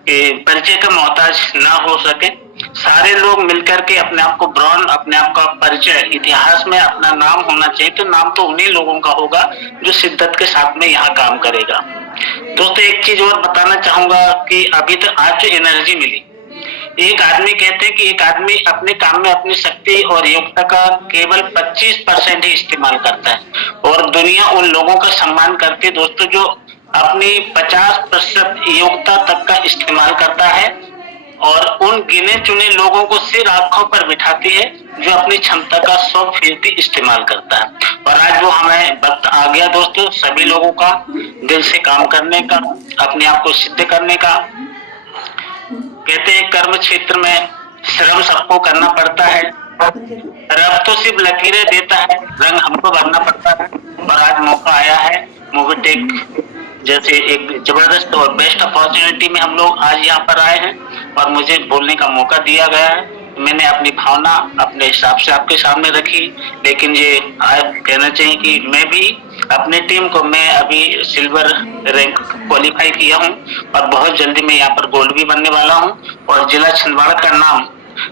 परिचय का मोहताज ना हो सके। सारे लोग मिलकर के अपने आप को ब्रांड, अपने आप का परिचय, इतिहास में अपना नाम होना चाहिए। तो नाम तो उन्हीं लोगों का होगा जो शिद्दत के साथ में यहाँ काम करेगा। दोस्तों एक चीज और बताना चाहूंगा कि अभी तक आज जो एनर्जी मिली, एक आदमी कहते हैं कि एक आदमी अपने काम में अपनी शक्ति और योग्यता का केवल 25% ही इस्तेमाल करता है, और दुनिया उन लोगों का सम्मान करती है दोस्तों जो अपनी 50% योग्यता तक का इस्तेमाल करता है, और उन गिने चुने लोगों को सिर आंखों पर बिठाती है जो अपनी क्षमता का 100% इस्तेमाल करता है। और आज वो हमें वक्त आ गया दोस्तों सभी लोगों का दिल से काम करने का, अपने आप को सिद्ध करने का। कहते हैं कर्म क्षेत्र में श्रम सबको करना पड़ता है, रब तो सिर्फ लकीरें देता है, रंग हमको भरना पड़ता है। और आज मौका आया है मोबिटेक जैसे एक जबरदस्त और बेस्ट अपॉर्चुनिटी में हम लोग आज यहाँ पर आए हैं, और मुझे बोलने का मौका दिया गया है। मैंने अपनी भावना अपने हिसाब से आपके सामने रखी, लेकिन ये कहना चाहिए कि मैं भी अपने टीम को, मैं अभी सिल्वर रैंक क्वालिफाई किया हूँ, और बहुत जल्दी मैं यहाँ पर गोल्ड भी बनने वाला हूँ, और जिला छिंदवाड़ा का नाम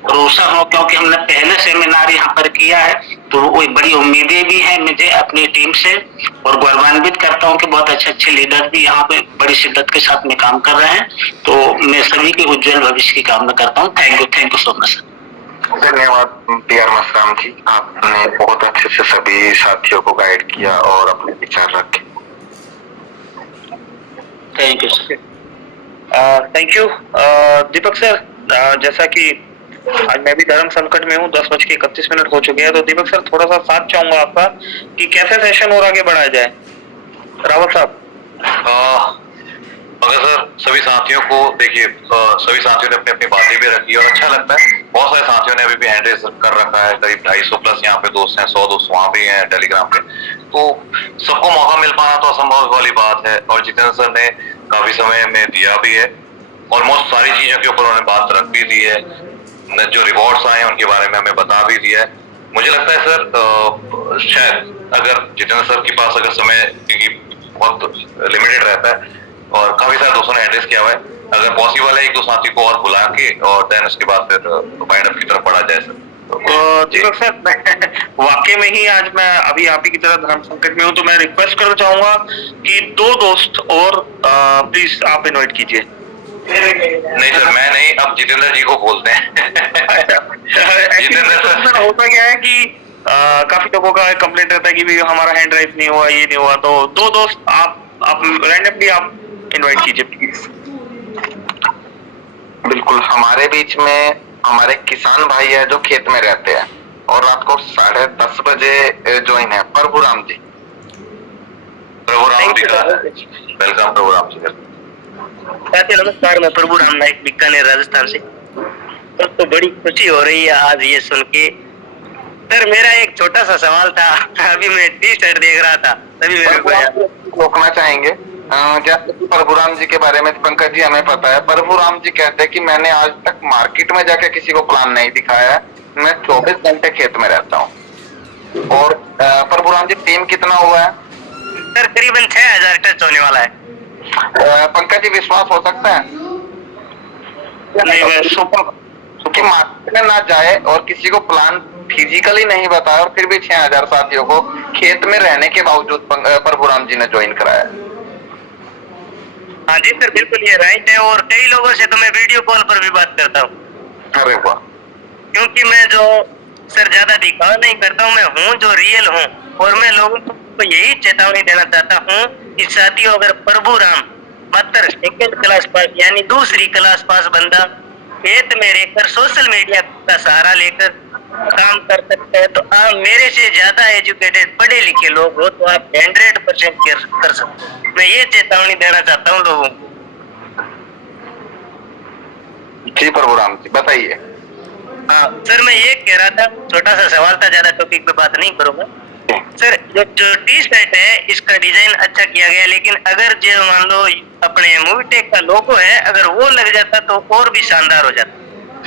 रोशन हो, क्योंकि हमने पहले सेमिनार यहाँ पर किया है। तो वो बड़ी उम्मीदें भी हैं मुझे अपनी टीम से, और गौरवान्वित करता हूँ कि बहुत अच्छे लीडर भी यहाँ पे बड़ी शिद्दत के साथ में काम कर रहे हैं। तो मैं सभी के उज्जवल भविष्य की कामना करता हूँ। Thank you so much. धन्यवाद पीआर मसराम जी, आपने बहुत अच्छे से सभी साथियों को गाइड किया और अपने विचार रखे। Thank you sir. Thank you Deepak sir. जैसा कि आज मैं भी धर्म संकट में हूँ, 10:31 हो चुके हैं, तो दीपक सर थोड़ा सा साथ चाहूंगा आपका कि कैसे सेशन और आगे बढ़ाया जाए। रावत साहब। अगर सर सभी साथियों को देखिए, सभी साथियों ने अपनी अपनी बातें भी रखी और अच्छा लगता है। बहुत सारे साथियों ने अभी भी हैंड रेज कर रखा है, करीब 250 प्लस यहाँ पे दोस्त हैं, 100 दोस्त वहाँ भी हैं टेलीग्राम पे। तो सबको मौका मिल पाना तो असंभव वाली बात है, और जितेंद्र सर ने काफी समय में दिया भी है, ऑलमोस्ट सारी चीजों के ऊपर उन्होंने बात रख भी दी है, जो रिवॉर्ड्स आए उनके बारे में हमें बता भी दिया है। मुझे लगता है सर शायद अगर जितेंद्र सर के पास अगर समय, क्योंकि बहुत लिमिटेड रहता है और काफी सारे दोस्तों ने एड्रेस किया हुआ है, अगर पॉसिबल है एक दो साथी को और बुला के और देन उसके बाद फिर वाइंड अप की तरफ बढ़ा जाए सर। दीपक सर वाकई में ही आज मैं अभी आप ही की तरह धर्म संकट में हूँ, तो मैं रिक्वेस्ट करना चाहूंगा कि 2 दोस्त और प्लीज आप इनवाइट कीजिए। नहीं सर मैं नहीं, अब जितेंद्र जी को बोलते हैं। जितेंद्र सर होता क्या है कि काफी लोगों का कंप्लेंट रहता है कि भी हमारा हैंड राइज नहीं हुआ, ये नहीं हुआ, तो 2 दोस्त आप रैंडमली आप इनवाइट कीजिए प्लीज। बिल्कुल, हमारे बीच में हमारे किसान भाई है जो खेत में रहते हैं और रात को 10:30 बजे ज्वाइन है, प्रभुराम जी। प्रभुराम जी का वेलकम। प्रभुराम जी नमस्कार, मैं प्रभुराम नाइक बीकानेर राजस्थान से। तो बड़ी खुशी हो रही है आज ये सुन के। सर मेरा एक छोटा सा सवाल था, अभी मैं टी शर्ट देख रहा था तभी मेरे को रोकना चाहेंगे। जैसे कि प्रभुराम जी के बारे में पंकज जी हमें पता है, प्रभुराम जी कहते हैं कि मैंने आज तक मार्केट में जाके किसी को प्लान नहीं दिखाया है, मैं 24 घंटे खेत में रहता हूँ। और प्रभुराम जी टीम कितना हुआ है? सर करीबन 6000 टच होने वाला है। पंकज जी विश्वास हो सकता है कि मार्केट में ना जाए और किसी को प्लान फिजिकली नहीं बताया और फिर भी 6000 साथियों को खेत में रहने के बावजूद प्रभुराम जी ने ज्वाइन कराया। हाँ जी सर बिल्कुल ये राइट है, और कई लोगों से तो मैं वीडियो कॉल पर भी बात करता हूँ। अरे वाह। क्योंकि मैं जो सर ज्यादा दिखावा नहीं करता हूँ, मैं हूँ जो रियल हूँ, और मैं लोगों को को यही चेतावनी देना चाहता हूँ कि साथियों, अगर प्रभु राम मात्र सेकेंड क्लास पास यानी दूसरी क्लास पास बंदा खेत में रहकर सोशल मीडिया का सहारा लेकर काम कर सकते हैं, तो आप मेरे से ज्यादा एजुकेटेड पढ़े लिखे लोग हो तो आप 100% कर सकते हो। मैं ये चेतावनी देना चाहता हूँ लोगों को। जी प्रभुराम जी बताइए। हाँ सर, मैं ये कह रहा था, छोटा सा सवाल था, ज्यादा टॉपिक पे बात नहीं करूंगा सर। जो टी शर्ट है इसका डिजाइन अच्छा किया गया, लेकिन अगर जो मान लो अपने मूवीटेक का लोगो है, अगर वो लग जाता तो और भी शानदार हो जाता।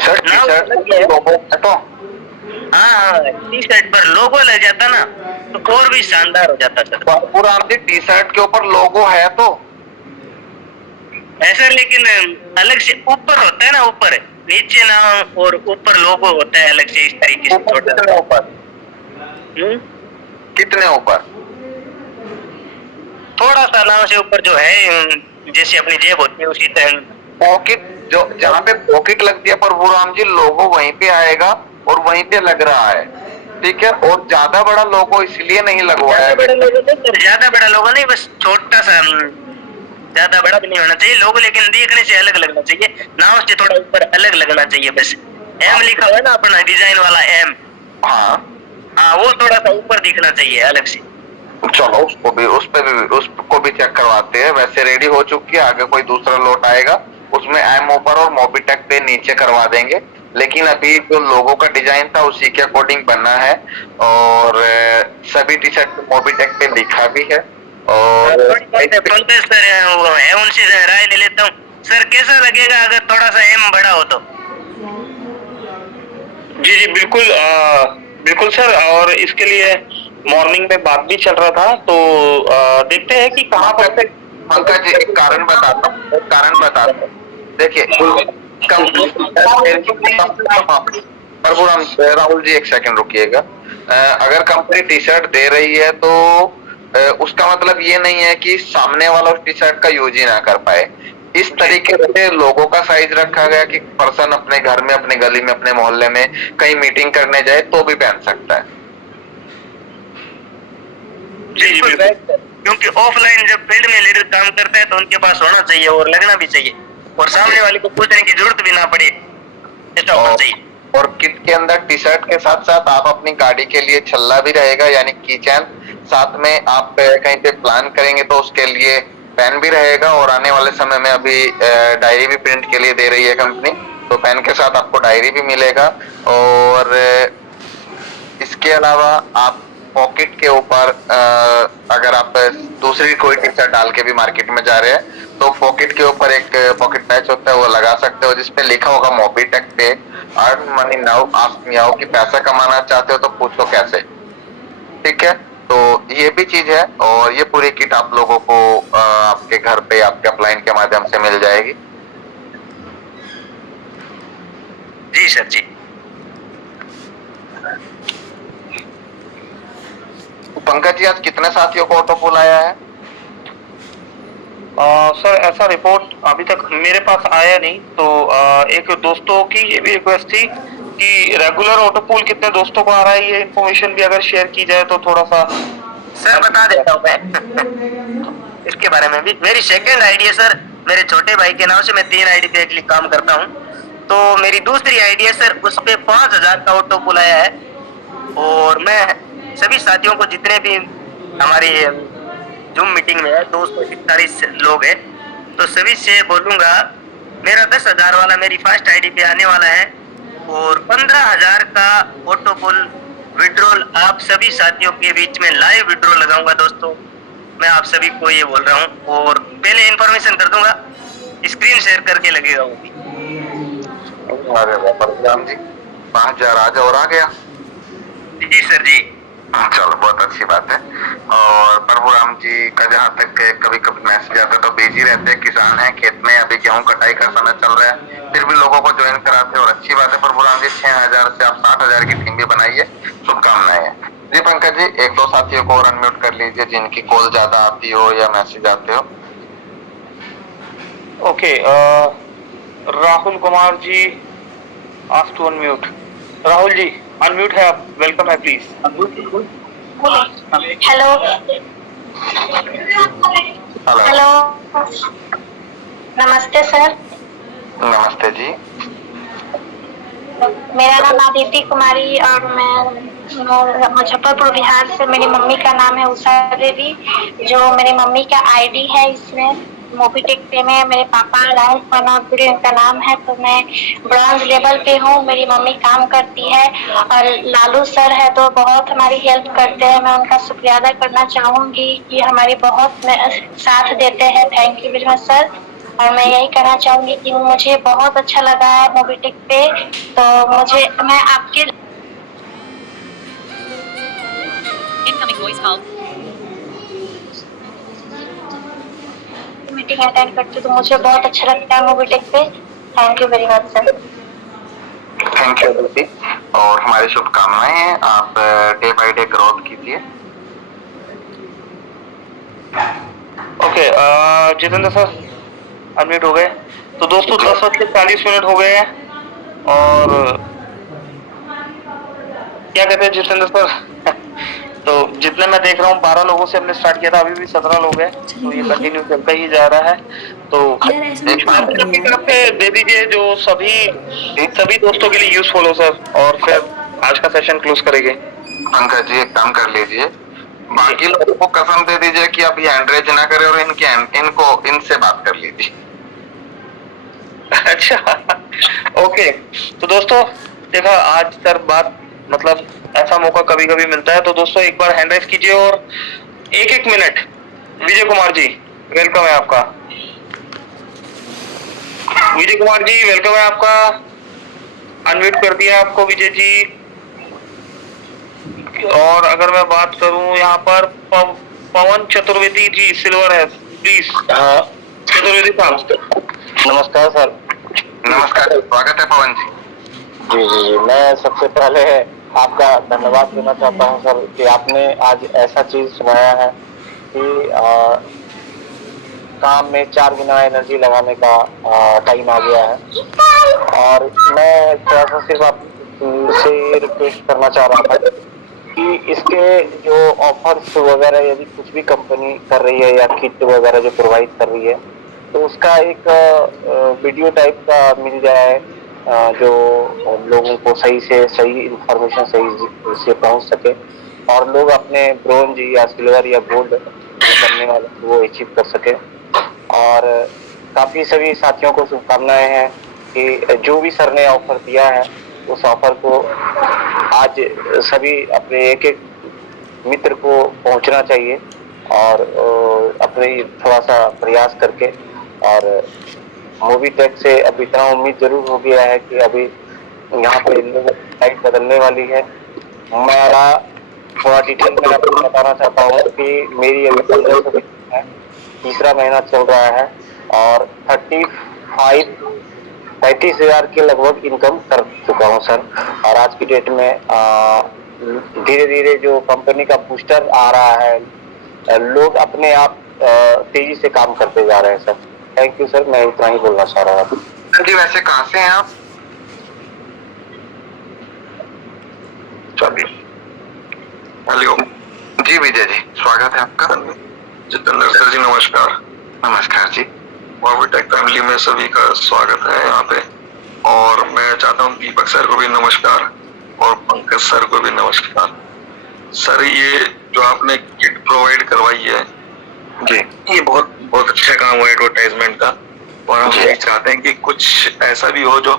सर टी शर्ट लोगो है तो हाँ, टी शर्ट पर लोगो लग जाता ना तो और भी शानदार हो जाता sir. Prabhuram G T shirt के ऊपर लोगो है तो ऐसा, लेकिन अलग से ऊपर होता है ना, ऊपर नीचे नाम और ऊपर लोगो होता है अलग से, इस तरीके से छोटा। कितने ऊपर? कितने ऊपर? थोड़ा सा नाम से ऊपर जो है, जैसे अपनी जेब होती है उसी तरह। पॉकेट, जो जहाँ पे पॉकेट लगती है प्रभुराम जी, लोगो वहीं पे आएगा और वहीं पे लग रहा है, ठीक है। और ज्यादा बड़ा लोगो इसलिए नहीं लगवाया है, ज्यादा बड़ा लोगो नहीं, बस छोटा सा, ज्यादा बड़ा भी नहीं होना चाहिए लोगो, लेकिन देखने से अलग लगना चाहिए, नाम से थोड़ा ऊपर अलग लगना चाहिए। बस एम लिखा हुआ है ना अपना डिजाइन वाला एम, हाँ वो थोड़ा सा ऊपर दिखना चाहिए अलग से। चलो उसको भी चेक करवाते हैं। वैसे रेडी हो चुकी है, आगे कोई दूसरा लोट आएगा उसमें एम ऊपर और मोबीटेक पे नीचे करवा देंगे, लेकिन अभी जो लोगो का डिजाइन था उसी के अकॉर्डिंग बनना है। और सभी टी शर्ट मोबीटेक पे लिखा भी है। और सर है, उनसे राय ले लेता हूँ सर, कैसा लगेगा अगर थोड़ा सा एम बड़ा हो तो? जी जी बिल्कुल बिल्कुल सर। और इसके लिए मॉर्निंग में बात भी चल रहा था, तो देखते हैं कि कहाँ पर। पंकज जी एक कारण बताता हूँ, देखिए प्रभुराम राहुल जी एक सेकंड रुकिएगा। अगर कंपनी टी शर्ट दे रही है तो उसका मतलब ये नहीं है कि सामने वाला उस टी शर्ट का यूज ही ना कर पाए। इस तरीके से लोगों का साइज रखा गया कि पर्सन अपने घर में, अपने गली में, अपने मोहल्ले में कहीं मीटिंग करने जाए तो भी पहन सकता है। क्योंकि ऑफलाइन जब फील्ड में लीडर काम करता है तो उनके पास होना चाहिए और लगना भी चाहिए, और सामने वाले को पूछने की जरूरत भी ना पड़े, ऐसा होना चाहिए। और किट के अंदर टी शर्ट के साथ साथ आप अपनी गाड़ी के लिए छल्ला भी रहेगा, यानी कीचैन। साथ में आप कहीं पे प्लान करेंगे तो उसके लिए पेन भी रहेगा। और आने वाले समय में अभी डायरी भी प्रिंट के लिए दे रही है कंपनी, तो पेन के साथ आपको डायरी भी मिलेगा। और इसके अलावा आप पॉकेट के ऊपर अगर आप दूसरी कोई टी शर्ट डाल के भी मार्केट में जा रहे हैं तो पॉकेट के ऊपर एक पॉकेट पैच होता है, वो लगा सकते हो, जिसपे लिखा होगा मोबीटेक पे earn money now ask me how, कि पैसा कमाना चाहते हो तो पूछो कैसे, ठीक है। तो ये भी चीज है, और ये पूरी किट आप लोगों को आपके घर पे आपके अपलाइन के माध्यम से मिल जाएगी। जी सर जी। पंकज जी आज कितने साथियों को ऑटो पुल आया है? सर ऐसा रिपोर्ट अभी तक मेरे पास आया नहीं, तो एक दोस्तों की ये भी रिक्वेस्ट थी कि रेगुलर ऑटो पूल कितने दोस्तों को आ रहा है, ये इन्फॉर्मेशन भी अगर शेयर की जाए तो थोड़ा सा। सर बता देता हूँ मैं इसके बारे में भी। मेरी सेकंड आईडी है सर, मेरे छोटे भाई के नाम से मैं 3 आईडी पे एक्चुअली काम करता हूँ। तो मेरी दूसरी आईडी है सर, उस पे 5000 का ऑटो पुल आया है। और मैं सभी साथियों को, जितने भी हमारी जूम मीटिंग में है 246 लोग हैं, तो सभी से बोलूंगा मेरा 10,000 वाला मेरी फर्स्ट आईडी पे आने वाला है, और 15,000 का ऑटो पुल विड्रॉल आप सभी साथियों के बीच में लाइव विड्रॉल लगाऊंगा दोस्तों। मैं आप सभी को ये बोल रहा हूँ, और पहले इन्फॉर्मेशन कर दूंगा, स्क्रीन शेयर करके लगेगा वो भी। अरे परशुराम जी 5000 आज और आ गया। जी सर जी। चलो बहुत अच्छी बात है। और प्रभुराम जी का जहाँ तक कभी कभी मैसेज आता है तो बिजी रहते हैं, किसान है खेत में, अभी गेहूं कटाई का समय चल रहा है, फिर भी लोगों को ज्वाइन कराते हैं, और अच्छी बात है प्रभुराम जी। 6000 से आप 60,000 की टीम भी बनाइए, शुभकामनाएं हैं जी। पंकज जी 1-2 साथियों को और अनम्यूट कर लीजिए जिनकी कॉल ज्यादा आती हो या मैसेज आते हो। Okay, Rahul Kumar ji ask to unmute. Rahul ji unmute है आप, वेलकम है प्लीज। हेलो हेलो, नमस्ते सर। नमस्ते जी। मेरा नाम आदिति कुमारी और मैं मुजफ्फरपुर बिहार से। मेरी मम्मी का नाम है उषा देवी, जो मेरी मम्मी का आईडी है इसमें मोबीटेक पे में। मेरे पापा राहुल पनापुरी उनका नाम है। तो मैं ब्रॉन्ज लेवल पे हूँ, मेरी मम्मी काम करती है। और लालू सर है तो बहुत हमारी हेल्प करते हैं। मैं उनका शुक्रिया अदा करना चाहूंगी कि हमारी बहुत साथ देते हैं। Thank you very much sir. और मैं यही कहना चाहूंगी कि मुझे बहुत अच्छा लगा है मोबीटेक पे। तो मैं आपके मीटिंग अटेंड करती हूँ तो मुझे बहुत अच्छा लगता है मोबीटेक पे। Thank you very much sir. Thank you दीदी, और हमारी शुभकामनाएं हैं। आप डे बाय डे ग्रोथ कीजिए। ओके, जितेंद्र सर अनम्यूट हो गए। तो दोस्तों 10:40 हो गए हैं और क्या कहते हैं जितेंद्र सर तो जितने मैं देख रहा हूँ 12 लोगों से हमने स्टार्ट किया था, अभी भी 17 लोग हैं। तो ये कंटिन्यू चलता ही जा रहा है। तो एक बार अपनी तरफ से दे दीजिए जो सभी दोस्तों के लिए यूजफुल हो सर, और फिर आज का सेशन क्लोज करेंगे। पंकज जी, एक काम कर लीजिए, बाकी लोगों को कसम दे दीजिए कि आप ये एंड्रेज ना करें और इनसे बात कर लीजिए। अच्छा ओके। तो दोस्तों देखा, आज सर बात मतलब ऐसा मौका कभी कभी मिलता है। तो दोस्तों एक बार हैंड राइज कीजिए और एक मिनट। विजय कुमार जी वेलकम है आपका। विजय कुमार जी वेलकम है आपका। अनम्यूट कर दिया आपको विजय जी। और अगर मैं बात करूं यहाँ पर पवन चतुर्वेदी जी सिल्वर है, प्लीज। हाँ चतुर्वेदी साहब नमस्कार सर। नमस्कार, स्वागत है पवन जी। जी जी जी, मैं सबसे पहले आपका धन्यवाद देना चाहता हूं सर कि आपने आज ऐसा चीज सुनाया है कि काम में 4 गुना एनर्जी लगाने का टाइम आ गया है। और मैं थोड़ा सा सिर्फ आपसे रिक्वेस्ट करना चाह रहा था कि इसके जो ऑफर्स वगैरह यदि कुछ भी कंपनी कर रही है या किट वगैरह जो प्रोवाइड कर रही है, तो उसका एक वीडियो टाइप का मिल जाए जो लोगों को सही से सही इंफॉर्मेशन सही से पहुंच सके और लोग अपने ब्रोंज या सिल्वर या गोल्ड करने वाले वो अचीव कर सके। और काफी सभी साथियों को शुभकामनाएं हैं कि जो भी सर ने ऑफर दिया है उस ऑफर को आज सभी अपने एक एक मित्र को पहुंचना चाहिए और अपने थोड़ा सा प्रयास करके। और मोबीटेक से अब इतना उम्मीद जरूर हो गया है कि अभी यहाँ पे साइट बदलने वाली है। मेरा थोड़ा डिटेल में आपको बताना चाहता हूँ कि मेरी अभी 15 है, तीसरा महीना चल रहा है और 35,000 के लगभग इनकम कर चुका हूँ सर। और आज की डेट में धीरे धीरे जो कंपनी का बूस्टर आ रहा है, लोग अपने आप तेजी से काम करते जा रहे हैं सर। थैंक यू सर, मैं इतना ही बोलना चाह रहा था। जी वैसे कहाँ से हैं आप? हेलो जी विजय जी, स्वागत है आपका। जितेंद्र सर जी नमस्कार। नमस्कार जी। मोबीटेक फैमिली में सभी का स्वागत है यहाँ पे। और मैं चाहता हूँ दीपक सर को भी नमस्कार और पंकज सर को भी नमस्कार। सर ये जो आपने किट प्रोवाइड करवाई है जी, ये बहुत अच्छा काम हुआ एडवर्टाइजमेंट का। और हम यही चाहते हैं कि कुछ ऐसा भी हो जो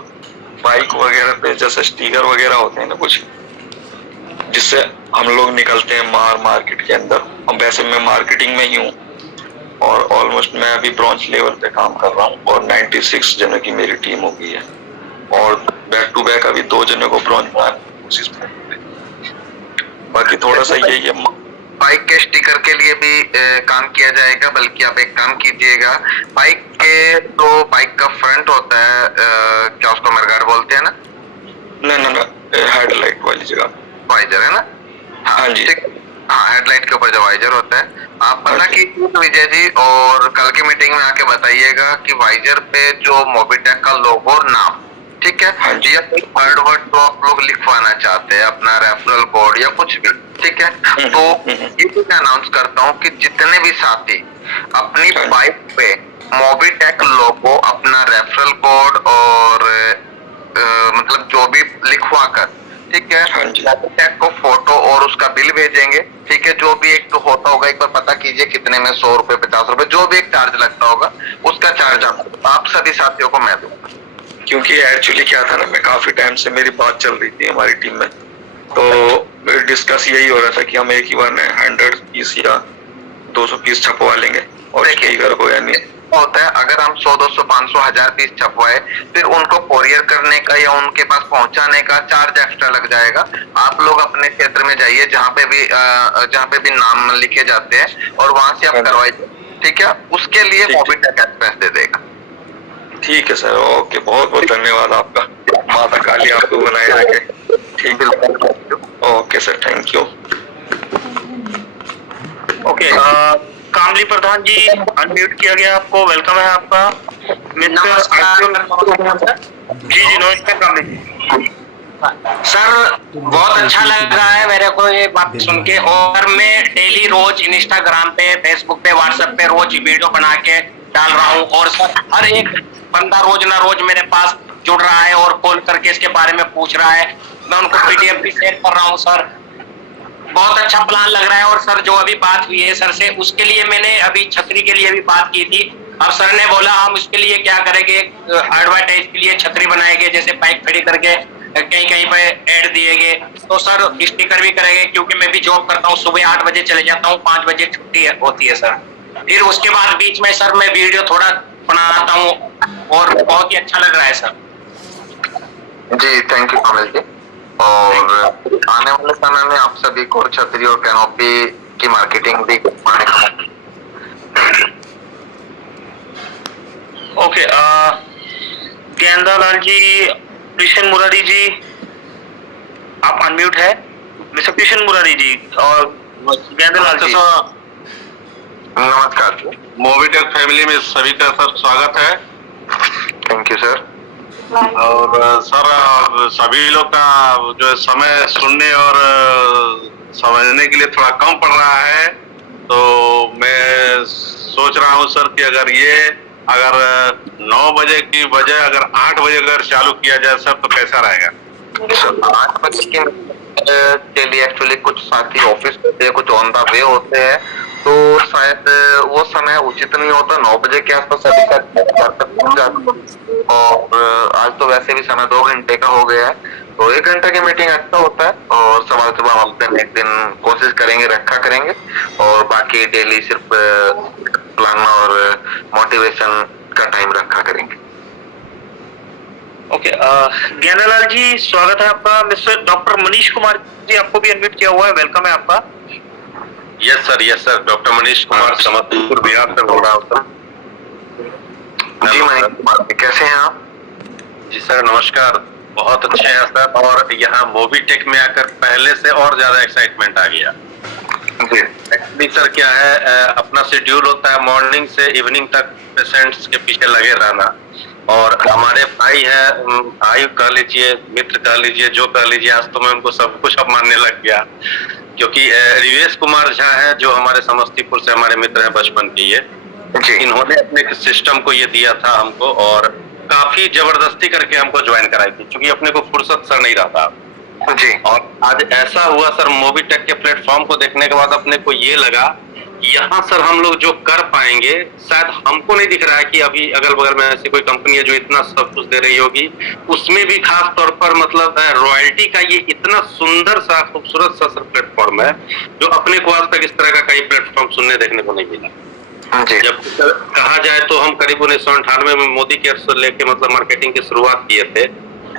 बाइक वगैरह पे जैसे स्टिकर वगैरह होते हैं ना कुछ, जिससे हम लोग निकलते हैं मार्केट के अंदर। अब वैसे मैं मार्केटिंग में ही हूँ और ऑलमोस्ट मैं अभी ब्रॉन्ज लेवल पे काम कर रहा हूँ और 96 जनों की मेरी टीम हो गई है और बैक टू बैक अभी 2 जनों को ब्रॉन्ज बनाने की कोशिश कर रहे हैं। बाकी थोड़ा सा यही है, बाइक के स्टिकर के लिए भी काम किया जाएगा। बल्कि आप एक काम कीजिएगा, बाइक के तो बाइक का फ्रंट होता है, क्या उसको मरगार्ड बोलते हैं ना? ना हेडलाइट वाली जगह वाइजर है ना? हाँ जी, हाँ हेडलाइट के ऊपर जो वाइजर होता है, आप पता की विजय जी, और कल की मीटिंग में आके बताइएगा कि वाइजर पे जो मोबीटेक का लोगो नाम ठीक है, या कोई थर्ड वर्ड तो आप लोग लिखवाना चाहते हैं, अपना रेफरल कोड या कुछ भी, ठीक है। तो ये भी मैं अनाउंस करता हूँ कि जितने भी साथी अपनी बाइक पे मोबिटेक लोगो, अपना रेफरल कोड और मतलब जो भी लिखवा कर, ठीक है, मोबिटेक को फोटो और उसका बिल भेजेंगे, ठीक है। जो भी एक तो होता होगा, एक बार पता कीजिए कितने में, 100 रुपए 50 रुपए, जो भी एक चार्ज लगता होगा उसका चार्ज आप सभी साथियों को मैं दूंगा। क्योंकि एक्चुअली क्या था ना, मैं काफी टाइम से मेरी बात चल रही थी हमारी टीम में, तो डिस्कस यही हो रहा था कि हम एक ही बार में 100 पीस या 200 पीस छपवा लेंगे और यही कर को, यानी होता है अगर हम 100 200 500 1000 पीस छपवाए, फिर उनको कोरियर करने का या उनके पास पहुंचाने का चार्ज एक्स्ट्रा लग जाएगा। आप लोग अपने क्षेत्र में जाइए जहाँ पे भी नाम लिखे जाते हैं और वहां से आप करवाइए, ठीक है। उसके लिए मोबिटेक एक्सप्रेस दे देगा। ठीक है सर, ओके, बहुत बहुत धन्यवाद आपका, माता काली आपको बनाए रखे। ठीक है, okay sir, thank you. Okay, Kamli Pradhan ji unmute किया गया, आपको वेलकम है आपका। नमस्कार जी नमस्कार कामली जी। सर, बहुत अच्छा लग रहा है मेरे को ये बात सुन के, और मैं डेली रोज इंस्टाग्राम पे, फेसबुक पे, व्हाट्सएप पे रोज वीडियो बना के डाल रहा हूँ, और सर हर एक बंदा रोज ना रोज मेरे पास जुड़ रहा है और कॉल करके इसके बारे में पूछ रहा है। मैं उनको पीडीएफ भी शेयर कर रहा हूँ सर। बहुत अच्छा प्लान लग रहा है। और सर जो अभी बात हुई है सर से, उसके लिए मैंने अभी छतरी के लिए भी बात की थी। अब सर ने बोला हम उसके लिए क्या करेंगे, एडवर्टाइज के लिए छतरी बनाएंगे, जैसे बाइक खड़ी करके कहीं कहीं पे ऐड दिए गए, तो सर स्टिकर भी करेंगे, क्योंकि मैं भी जॉब करता हूँ, सुबह 8 बजे चले जाता हूँ, 5 बजे छुट्टी होती है सर। फिर उसके बाद बीच में सर मैं वीडियो थोड़ा बनाता हूँ और बहुत ही अच्छा लग रहा है सर। जी थैंक यू कमल जी। और आने वाले समय में आप सभी को छतरी और कैनोपी की मार्केटिंग भी करने का। ओके, गेंदालाल जी, कृष्ण मुरारी जी आप अनम्यूट है। मिस्टर कृष्ण मुरारी जी और गेंदालाल जी, नमस्कार। मोबिटेक फैमिली में सभी का सर स्वागत है। Thank you sir. और सर सभी लोग का जो समय सुनने और समझने के लिए थोड़ा कम पड़ रहा है, तो मैं सोच रहा हूँ सर कि अगर 9 बजे की बजाय अगर 8 बजे अगर चालू किया जाए सर, तो कैसा रहेगा? 8 बजे के लिए एक्चुअली कुछ साथी ऑफिस होते हैं, कुछ ऑन द वे होते हैं, तो शायद वो समय उचित नहीं होता। 9 बजे के आसपास सभी का, और आज तो वैसे भी समय 2 घंटे का हो गया है, तो 1 घंटा की मीटिंग अच्छा होता है। और सवाल जवाब हम अपने एक दिन कोशिश करेंगे, रखा करेंगे, और बाकी डेली सिर्फ प्लान और मोटिवेशन का टाइम रखा करेंगे। ओके, ज्ञानलाल जी स्वागत है आपका। मिस्टर डॉक्टर मनीष कुमार जी आपको भी अनम्यूट किया हुआ है, वेलकम है आपका। Yes sir, doctor Manish Kumar Samastipur Bihar से बोल रहा हूँ। जी मनीष कुमार, कैसे हैं आप? जी सर नमस्कार, बहुत अच्छे हैं सर। और यहाँ मोबिटेक में आकर पहले से और ज्यादा एक्साइटमेंट आ गया। एक्चुअली सर क्या है, अपना शेड्यूल होता है मॉर्निंग से इवनिंग तक पेशेंट्स के पीछे लगे रहना, और हमारे भाई कह लीजिए, मित्र कह लीजिए, जो कह लीजिए, आज तो मैं उनको सब कुछ अब मानने लग गया, क्योंकि रिवेश कुमार झा है जो हमारे समस्तीपुर से हमारे मित्र हैं बचपन के, ये इन्होंने अपने सिस्टम को ये दिया था हमको, और काफी जबरदस्ती करके हमको ज्वाइन कराई थी, क्योंकि अपने को फुर्सत सर नहीं रहा जी। और आज ऐसा हुआ सर, मोबिटेक के प्लेटफॉर्म को देखने के बाद अपने को ये लगा यहाँ सर हम लोग जो कर पाएंगे, शायद हमको नहीं दिख रहा है कि अभी अगल बगल में ऐसी कोई कंपनी है जो इतना सब कुछ दे रही होगी, उसमें भी खास तौर पर मतलब रॉयल्टी का ये इतना सुंदर सा खूबसूरत सा सर प्लेटफॉर्म है, जो अपने को आज तक इस तरह का कई प्लेटफॉर्म सुनने देखने को नहीं मिला। जब कहा जाए तो हम करीब 1998 में मोदी केयर से लेके मतलब मार्केटिंग की शुरुआत किए थे,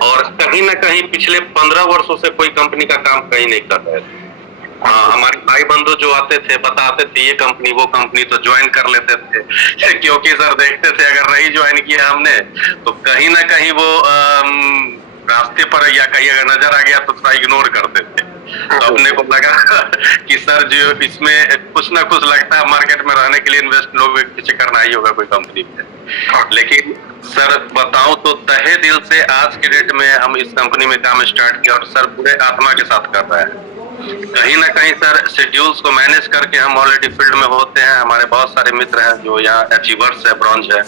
और कहीं ना कहीं पिछले 15 वर्षों से कोई कंपनी का काम कहीं नहीं कर रहे थे। हमारे भाई बंधु जो आते थे बताते थे ये कंपनी वो कंपनी, तो ज्वाइन कर लेते थे क्योंकि सर देखते थे अगर नहीं ज्वाइन किया हमने तो कहीं ना कहीं वो रास्ते पर या कहीं अगर नजर आ गया तो थोड़ा इग्नोर करते थे। तो अपने को लगा कि सर जो इसमें कुछ ना कुछ लगता है मार्केट में रहने के लिए इन्वेस्ट लोग पीछे करना ही होगा कोई कंपनी में। लेकिन सर बताऊं तो तहे दिल से आज की डेट में हम इस कंपनी में काम स्टार्ट किया और सर पूरे आत्मा के साथ कर रहे हैं। कहीं ना कहीं सर शेड्यूल्स को मैनेज करके हम ऑलरेडी फील्ड में होते हैं। हमारे बहुत सारे मित्र हैं जो यहाँ अचीवर्स है, ब्रॉन्ज है।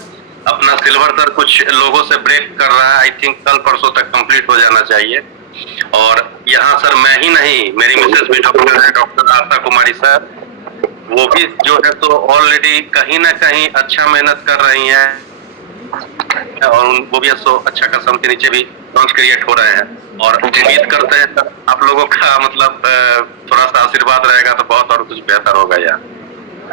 अपना सिल्वर सर कुछ लोगों से ब्रेक कर रहा है। आई थिंक कल परसों तक कंप्लीट हो जाना चाहिए। और यहाँ सर मैं ही नहीं, मेरी मिसेस भी डॉक्टर है, डॉक्टर आशा कुमारी सर, वो भी जो है तो ऑलरेडी कहीं ना कहीं अच्छा मेहनत कर रही हैं और वो भी अच्छा खासा उनके नीचे भी लॉन्च क्रिएट हो रहे हैं। और उम्मीद करते हैं सर आप लोगों का मतलब थोड़ा सा आशीर्वाद रहेगा तो बहुत और कुछ बेहतर होगा यार।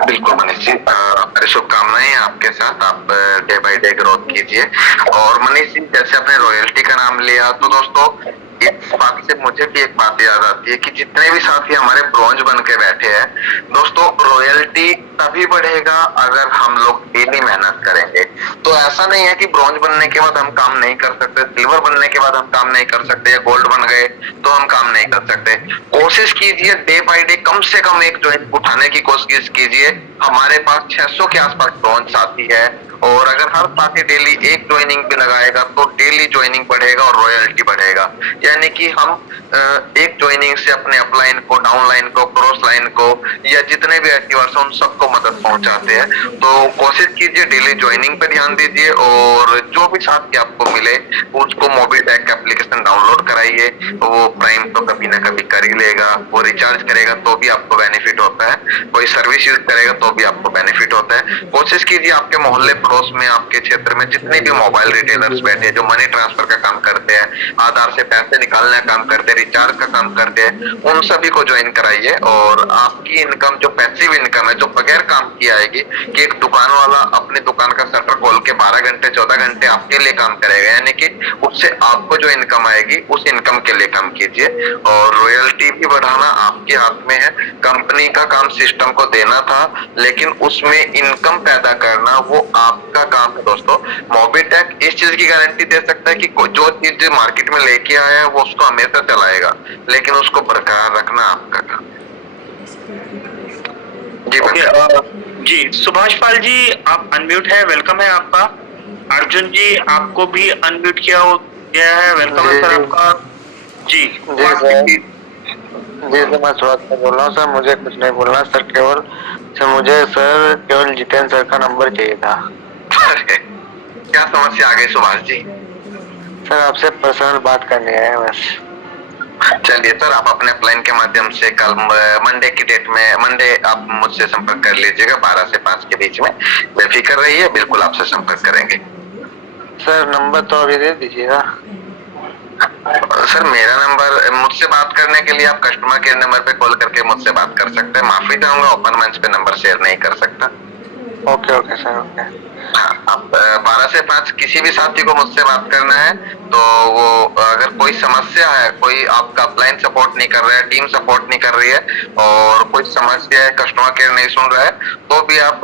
बिल्कुल मनीष जी, मेरी शुभकामनाएं हैं आपके साथ। आप डे बाय डे ग्रोथ कीजिए। और मनीष जी, जैसे आपने रॉयल्टी का नाम लिया तो दोस्तों इस बात से मुझे भी एक बात याद आती है कि जितने भी साथी हमारे ब्रॉन्ज बन के बैठे हैं दोस्तों, रॉयल्टी तभी बढ़ेगा अगर हम लोग डेली मेहनत करेंगे। तो ऐसा नहीं है कि ब्रॉन्ज बनने के बाद हम काम नहीं कर सकते, सिल्वर बनने के बाद हम काम नहीं कर सकते, या गोल्ड बन गए तो हम काम नहीं कर सकते। कोशिश कीजिए डे बाय डे कम से कम एक ज्वाइनिंग उठाने की कोशिश कीजिए। हमारे पास 600 के आसपास ब्रॉन्ज साथी है और अगर हर साथी डेली एक ज्वाइनिंग भी लगाएगा तो डेली ज्वाइनिंग बढ़ेगा और रॉयल्टी बढ़ेगा। यानी कि हम एक ज्वाइनिंग से अपने अपलाइन को, डाउनलाइन को, क्रॉस लाइन को या जितने भी अचीवर्स उन सबको मदद पहुंचाते हैं। तो कोशिश कीजिए डेली ज्वाइनिंग पे ध्यान दीजिए और जो भी साथी आपको मिले उसको मोबिटेक एप्लीकेशन डाउनलोड कराइए। वो प्राइम तो कभी ना कभी कर ही लेगा, वो रिचार्ज करेगा तो भी आपको बेनिफिट होता है, कोई सर्विस यूज करेगा तो भी आपको बेनिफिट होता है। कोशिश कीजिए आपके मोहल्ले पड़ोस में, आपके क्षेत्र में जितने भी मोबाइल रिटेलर्स बैठे हैं जो मनी ट्रांसफर का काम करते हैं, आधार से पैसे निकालने का काम करते हैं, रिचार्ज का काम करते हैं, उन सभी को ज्वाइन कराइए। और आपकी इनकम जो पैसिव इनकम है, जो बगैर काम की आएगी, कि एक दुकान वाला अपनी दुकान का शटर खोल के 12 घंटे 14 घंटे आपके लिए काम करेगा, यानी कि उससे आपको जो इनकम आएगी उस इनकम के लिए काम कीजिए। और रॉयल्टी भी बढ़ाना आपके हाथ में है। कंपनी का काम सिस्टम को देना था, लेकिन उसमें इनकम पैदा करना वो आपका काम है दोस्तों। मोबिटेक इस चीज की गारंटी दे सकता है कि जो चीज मार्केट में लेके आया है वो उसको हमेशा चलाएगा, लेकिन उसको बरकरार रखना आपका काम है। जी सुभाष पाल जी, आप अनम्यूट है, वेलकम है आपका। अर्जुन जी, आपको भी अनम्यूट किया गया है, वेलकम है सर आपका। जी जी सर, मैं स्वागत से बोल रहा हूँ सर। मुझे कुछ नहीं बोलना सर, मुझे जितेंद्र सर का नंबर चाहिए था। क्या समस्या आ गई सुभाष जी? सर आपसे पर्सनल बात करनी है बस। चलिए सर, आप अपने अपलाइन के माध्यम से कल मंडे की डेट में, मंडे आप मुझसे संपर्क कर लीजिएगा 12 से 5 के बीच में। बेफिक्र रहिए, बिल्कुल आपसे संपर्क करेंगे। सर नंबर तो अभी दे दीजिएगा। सर मेरा नंबर, मुझसे बात करने के लिए आप कस्टमर केयर नंबर पे कॉल करके मुझसे बात कर सकते हैं। माफी चाहूंगा, ओपन मंच पे नंबर शेयर नहीं कर सकता। Okay sir, okay. आप 12 से 5 किसी भी साथी को मुझसे बात करना है तो वो, अगर कोई समस्या है, कोई आपका अपलाइन सपोर्ट नहीं कर रहा है, टीम सपोर्ट नहीं कर रही है और कोई समस्या है, कस्टमर केयर नहीं सुन रहा है, तो भी आप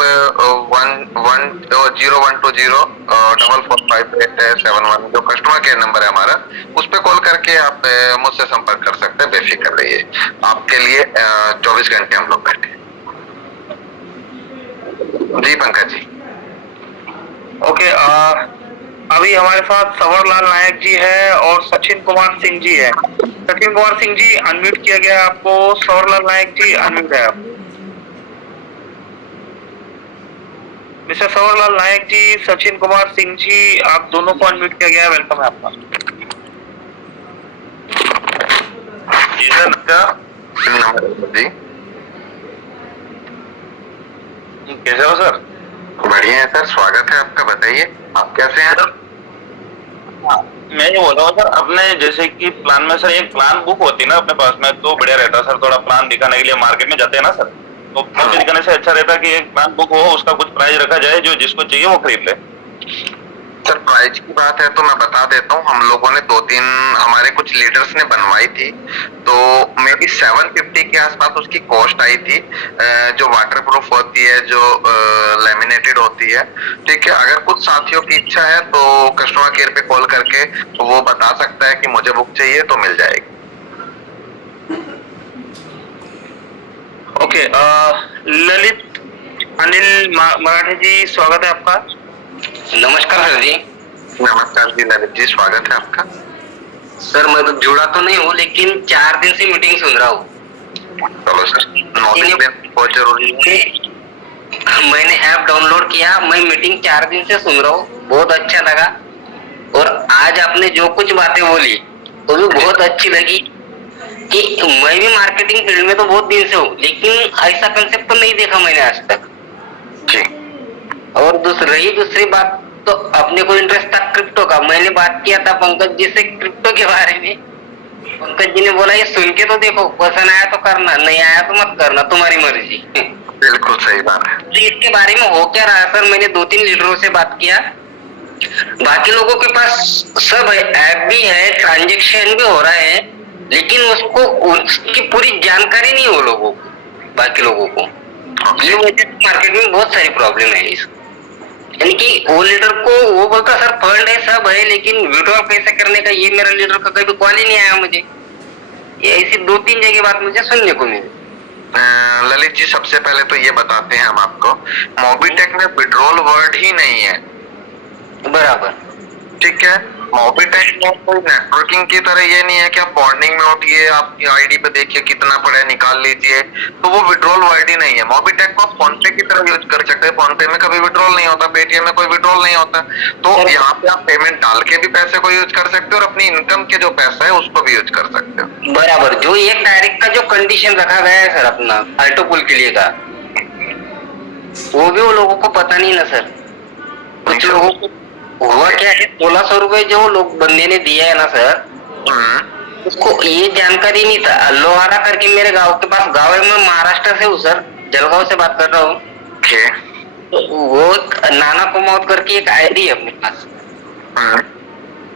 0120445871 जो कस्टमर केयर नंबर है हमारा, उस पे कॉल करके आप मुझसे संपर्क कर सकते हैं। बेफिक्र रहिए, आपके लिए 24 घंटे हम लोग बैठे। जी पंकज जी। ओके, अभी हमारे साथ सवरलाल नायक जी है और सचिन कुमार सिंह जी है। सचिन कुमार सिंह जी अनम्यूट किया गया है आपको, सवरलाल नायक जी अनम्यूट है आप। मिस्टर सवरलाल नायक जी, सचिन कुमार सिंह जी, आप दोनों को अनम्यूट किया गया है, वेलकम है आपका। जी सर, नमस्कार जी। कैसे हो सर? बढ़िया है सर, स्वागत है आपका। बताइए आप कैसे हैं? मैं ये बोल रहा हूँ सर, अपने जैसे कि प्लान में सर एक प्लान बुक होती है ना अपने पास में, तो बढ़िया रहता है सर। थोड़ा प्लान दिखाने के लिए मार्केट में जाते हैं ना सर, तो प्लान दिखाने से अच्छा रहता है कि एक प्लान बुक हो, उसका कुछ प्राइस रखा जाए, जो जिसको चाहिए वो खरीद ले। सर प्राइस की बात है तो मैं बता देता हूँ, हम लोगों ने 2-3 हमारे कुछ लीडर्स ने बनवाई थी, तो मे बी 750 के आसपास उसकी कॉस्ट आई थी, जो वाटर प्रूफ होती है, जो लैमिनेटेड होती है। ठीक है, अगर कुछ साथियों की इच्छा है तो कस्टमर केयर पे कॉल करके वो बता सकता है कि मुझे बुक चाहिए, तो मिल जाएगी। ओके, ललित अनिल मराठे जी, स्वागत है आपका। नमस्कार सर जी। नमस्कार जी ललित जी, स्वागत है आपका। सर मैं तो जुड़ा तो नहीं हूँ, लेकिन 4 दिन से मीटिंग सुन रहा हूँ। चलो सर, नॉलेज बहुत जरूरी है। मैंने ऐप डाउनलोड किया, मैं मीटिंग 4 दिन से सुन रहा हूँ, बहुत अच्छा लगा। और आज आपने जो कुछ बातें बोली वो भी बहुत अच्छी लगी कि मैं भी मार्केटिंग फील्ड में तो बहुत दिन से हूँ, लेकिन ऐसा कंसेप्ट तो नहीं देखा मैंने आज तक। और दूसरी बात तो अपने को इंटरेस्ट था क्रिप्टो का। मैंने बात किया था पंकज जी से क्रिप्टो के बारे में। पंकज जी ने बोला ये सुन के तो देखो, पसंद आया तो करना, नहीं आया तो मत करना, तुम्हारी मर्जी। बिल्कुल सही बात है। तो इसके बारे में हो क्या रहा है सर? मैंने 2-3 लीडरों से बात किया, बाकी लोगों के पास सब है, ऐप भी है, ट्रांजेक्शन भी हो रहा है, लेकिन उसकी पूरी जानकारी नहीं है वो लोगों को, बाकी लोगों को। ये वजह से मार्केट में बहुत सारी प्रॉब्लम है इस, यानी कि वो लीडर को वो बोलता सर फंड है सब है, लेकिन विड्रॉल कैसे करने का ये मेरा लीडर का कभी कॉल ही नहीं आया मुझे। ये ऐसी 2-3 जगह बात मुझे सुनने को मिली। ललित जी, सबसे पहले तो ये बताते हैं हम आपको, मोबीटेक में विड्रॉल वर्ड ही नहीं है। बराबर, ठीक है। मोबीटेक में कोई नेटवर्किंग की तरह ये नहीं है कि आप मॉर्निंग में उठिए, आपकी आईडी पे देखिए कितना पड़ा है निकाल लीजिए, तो वो विड्रॉल वर्ड ही नहीं है। मोबीटेक को आप फोन पे की तरह यूज कर सकते हैं, फोन पे में कभी विड्रॉल नहीं होता, पेटीएम में कोई विड्रॉल नहीं होता, तो यहाँ पे आप पेमेंट डाल के भी पैसे को यूज कर सकते हो और अपनी इनकम के जो पैसा है उसको भी यूज कर सकते हो। बराबर, जो ये डायरेक्ट का जो कंडीशन रखा गया है सर अपना अल्टो पुल के लिए का, वो भी वो लोगों को पता नहीं ना सर। कुछ लोगों को हुआ क्या है, 1600 रुपए जो लोग बंदे ने दिया है ना सर, उसको ये जानकारी नहीं था। लोहारा करके मेरे गांव के पास गाँव है, मैं महाराष्ट्र से हूँ सर, जलगांव से बात कर रहा हूँ। तो वो नाना कुमावत करके एक आईडी है अपने पास,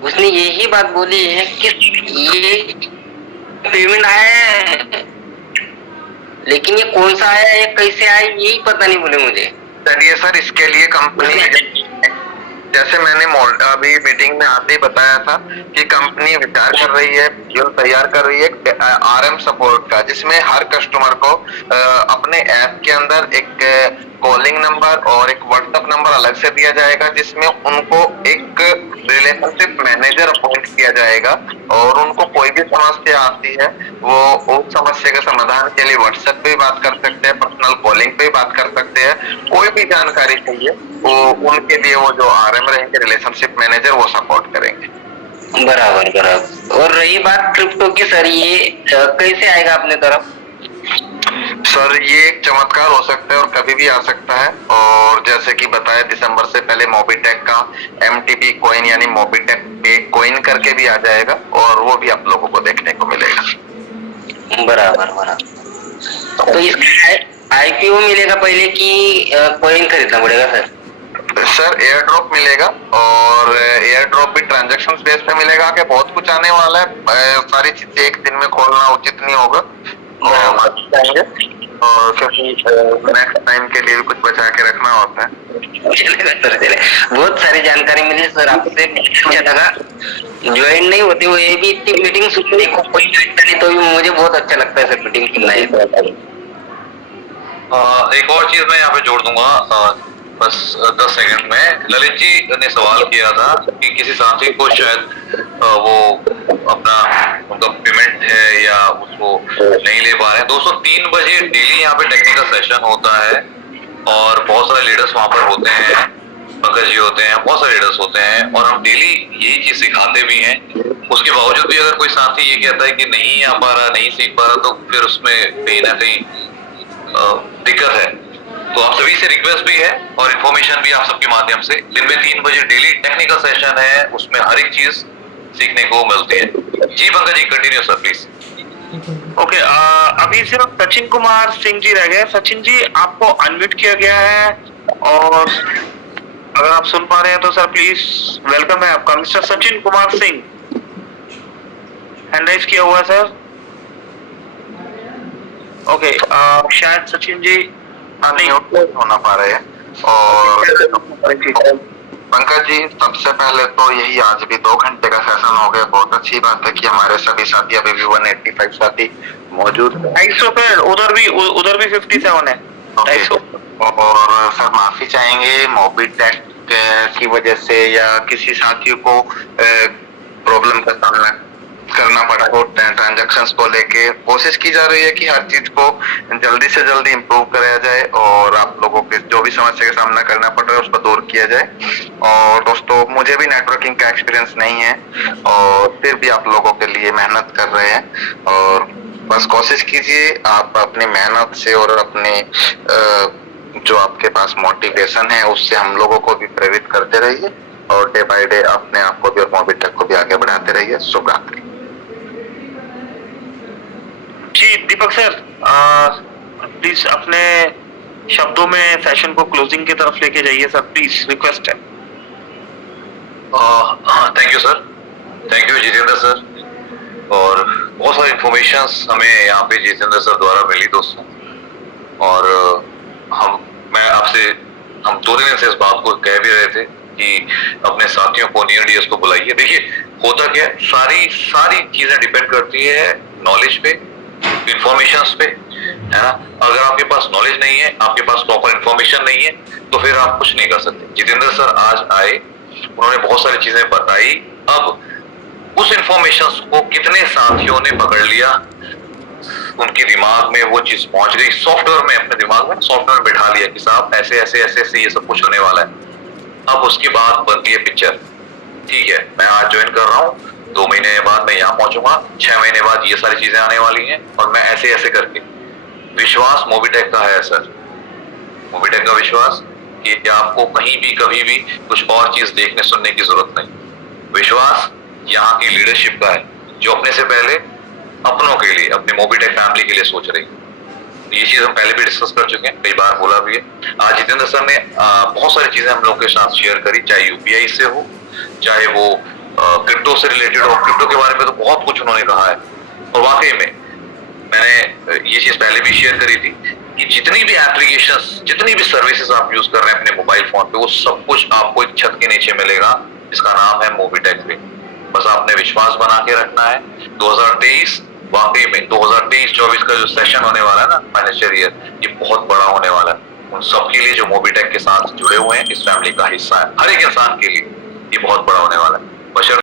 उसने यही बात बोली है कि ये पेमेंट आया है, लेकिन ये कौन सा आया है, कैसे आया, यही पता नहीं बोले मुझे। चलिए सर, इसके लिए कंपनी, जैसे मैंने अभी मीटिंग में आते ही बताया था कि कंपनी विचार कर रही है, जो तैयार कर रही है आरएम सपोर्ट का, जिसमें हर कस्टमर को अपने ऐप के अंदर एक कॉलिंग नंबर और एक व्हाट्सएप नंबर अलग से दिया जाएगा, जिसमें उनको एक रिलेशनशिप मैनेजर अपॉइंट किया जाएगा और उनको कोई भी समस्या आती है वो उस समस्या के समाधान के लिए व्हाट्सएप पे भी बात कर सकते हैं, पर्सनल कॉलिंग पे भी बात कर सकते हैं। कोई भी जानकारी चाहिए वो उनके लिए वो जो आरएम रहेंगे, रिलेशनशिप मैनेजर, वो सपोर्ट करेंगे। बराबर बराबर। और रही बात क्रिप्टो की सर, ये कैसे आएगा अपने तरफ? सर ये एक चमत्कार हो सकता है और कभी भी आ सकता है, और जैसे कि बताया दिसंबर से पहले मोबीटेक का MTP कॉइन यानी मोबीटेक पे कॉइन करके भी आ जाएगा और वो भी आप लोगों को देखने को मिलेगा। बराबर बराबर। तो इसका IPO मिलेगा पहले कि कॉइन खरीदना पड़ेगा सर? सर एयर ड्रॉप मिलेगा, और एयर ड्रॉप भी ट्रांजैक्शन बेस पे मिलेगा कि बहुत कुछ आने वाला है। सारी चीजें एक दिन में खोलना उचित नहीं होगा और क्योंकि नेक्स्ट टाइम के लिए भी कुछ बचा के रखना होता है। चलेगा, बहुत सारी जानकारी मिली सर आपसे, अच्छा लगा। ज्वाइन नहीं होती वो, ये भी इतनी मीटिंग सुनने को कोई नहीं, तो भी मुझे बहुत अच्छा लगता है सर मीटिंग सुनना है। एक और चीज मैं यहाँ पे जोड़ दूंगा बस 10 सेकंड में। ललित जी ने सवाल किया था कि किसी साथी को शायद वो अपना उनका पेमेंट है या उसको नहीं ले पा रहे हैं। 203 बजे डेली यहाँ पे टेक्निकल सेशन होता है और बहुत सारे लीडर्स वहां पर होते हैं, पंकज जी होते हैं, बहुत सारे लीडर्स होते हैं, और हम डेली यही चीज सिखाते भी हैं। उसके बावजूद भी अगर कोई साथी ये कहता है कि नहीं आ पा रहा, नहीं सीख पा रहा, तो फिर उसमें कहीं ना कहीं दिक्कत है। तो आप सभी से रिक्वेस्ट भी है और इन्फॉर्मेशन भी आप सबके माध्यम से, दिन में 3 बजे डेली टेक्निकल सेशन है, उसमें हर एक चीज सीखने को मिलती है। जी Pankaj ji continue sir please. Okay, अभी सिर्फ सचिन कुमार सिंह जी रह गए। सचिन जी आपको अनम्यूट किया गया है और अगर आप सुन पा रहे हैं तो सर प्लीज वेलकम है आपका। Mister Sachin Kumar Singh, hand raise किया हुआ है सर। ओके, शायद सचिन जी नहीं होना पा रहे हैं। और पंकज जी सबसे पहले तो यही, आज भी 2 घंटे का सेशन हो गया। बहुत अच्छी बात है कि हमारे सभी साथी अभी भी 185 साथी मौजूद है। 250 पे उधर भी 57 है। 250। और सर माफी चाहेंगे, मोबीटेक की वजह से या किसी साथियों को प्रॉब्लम का सामना करना पड़ा हो ट्रांजैक्शंस को लेके, कोशिश की जा रही है कि हर चीज को जल्दी से जल्दी इम्प्रूव कराया जाए और आप लोगों के जो भी समस्या का सामना करना पड़ रहा है उसको दूर किया जाए। और दोस्तों, मुझे भी नेटवर्किंग का एक्सपीरियंस नहीं है और फिर भी आप लोगों के लिए मेहनत कर रहे हैं और बस कोशिश कीजिए आप अपनी मेहनत से और अपने जो आपके पास मोटिवेशन है उससे हम लोगों को भी प्रेरित करते रहिए और डे बाय डे अपने आप को भी और मोबिटेक को भी आगे बढ़ाते रहिए। शुभ रात्रि। जी दीपक सर, प्लीज अपने शब्दों में सेशन को क्लोजिंग की तरफ लेके जाइए सर, प्लीज रिक्वेस्ट है। Thank you sir, thank you Jitendra sir. और बहुत सारी इंफॉर्मेशंस हमें यहाँ पे जितेंद्र सर द्वारा मिली दोस्तों, और हम 2 दिन से इस बात को कह भी रहे थे कि अपने साथियों को नियर डीएस को बुलाइए। देखिए होता क्या है, सारी चीजें डिपेंड करती है नॉलेज पे, इंफॉर्मेशंस पे, है ना। अगर आपके पास नॉलेज नहीं है, आपके पास प्रॉपर इंफॉर्मेशन नहीं है, तो फिर आप कुछ नहीं कर सकते। जितेंद्र सर आज आए, उन्होंने बहुत सारी चीजें बताई। अब उस इंफॉर्मेशन को कितने साथियों ने पकड़ लिया, उनके दिमाग में वो चीज पहुंच गई, सॉफ्टवेयर में, अपने दिमाग में सॉफ्टवेयर बिठा लिया कि साहब ऐसे ऐसे ऐसे ऐसे ये सब कुछ होने वाला है। अब उसके बाद बनती है पिक्चर, ठीक है मैं आज ज्वाइन कर रहा हूँ, 2 महीने बाद मैं यहाँ पहुंचूंगा, 6 महीने बाद ये सारी चीजें आने वाली हैं और मैं ऐसे ऐसे करके। विश्वास मोबिटेक का है सर, मोबिटेक का विश्वास कि आपको कहीं भी कभी भी कुछ और चीज देखने सुनने की जरूरत नहीं। विश्वास यहाँ की लीडरशिप का है जो अपने से पहले अपनों के लिए, अपने मोबिटेक फैमिली के लिए सोच रही है। ये चीज हम पहले भी डिस्कस कर चुके हैं, कई बार बोला भी है। आज जितेंद्र सर ने बहुत सारी चीजें हम लोगों के साथ शेयर करी, चाहे यूपीआई से हो, चाहे वो क्रिप्टो से रिलेटेड हो। क्रिप्टो के बारे में तो बहुत कुछ उन्होंने कहा है और वाकई में मैंने ये चीज पहले भी शेयर करी थी कि जितनी भी एप्लीकेशंस, जितनी भी सर्विसेज आप यूज कर रहे हैं अपने मोबाइल फोन पे, वो सब कुछ आपको एक छत के नीचे मिलेगा जिसका नाम है मोबिटेक पे। बस आपने विश्वास बना के रखना है। 2023 वाकई में 2023-24 का जो सेशन होने वाला है ना, फाइनेंशियल ईयर, ये बहुत बड़ा होने वाला है उन सबके लिए जो मोबिटेक के साथ जुड़े हुए हैं, इस फैमिली का हिस्सा है। हर एक इंसान के लिए ये बहुत बड़ा होने वाला है।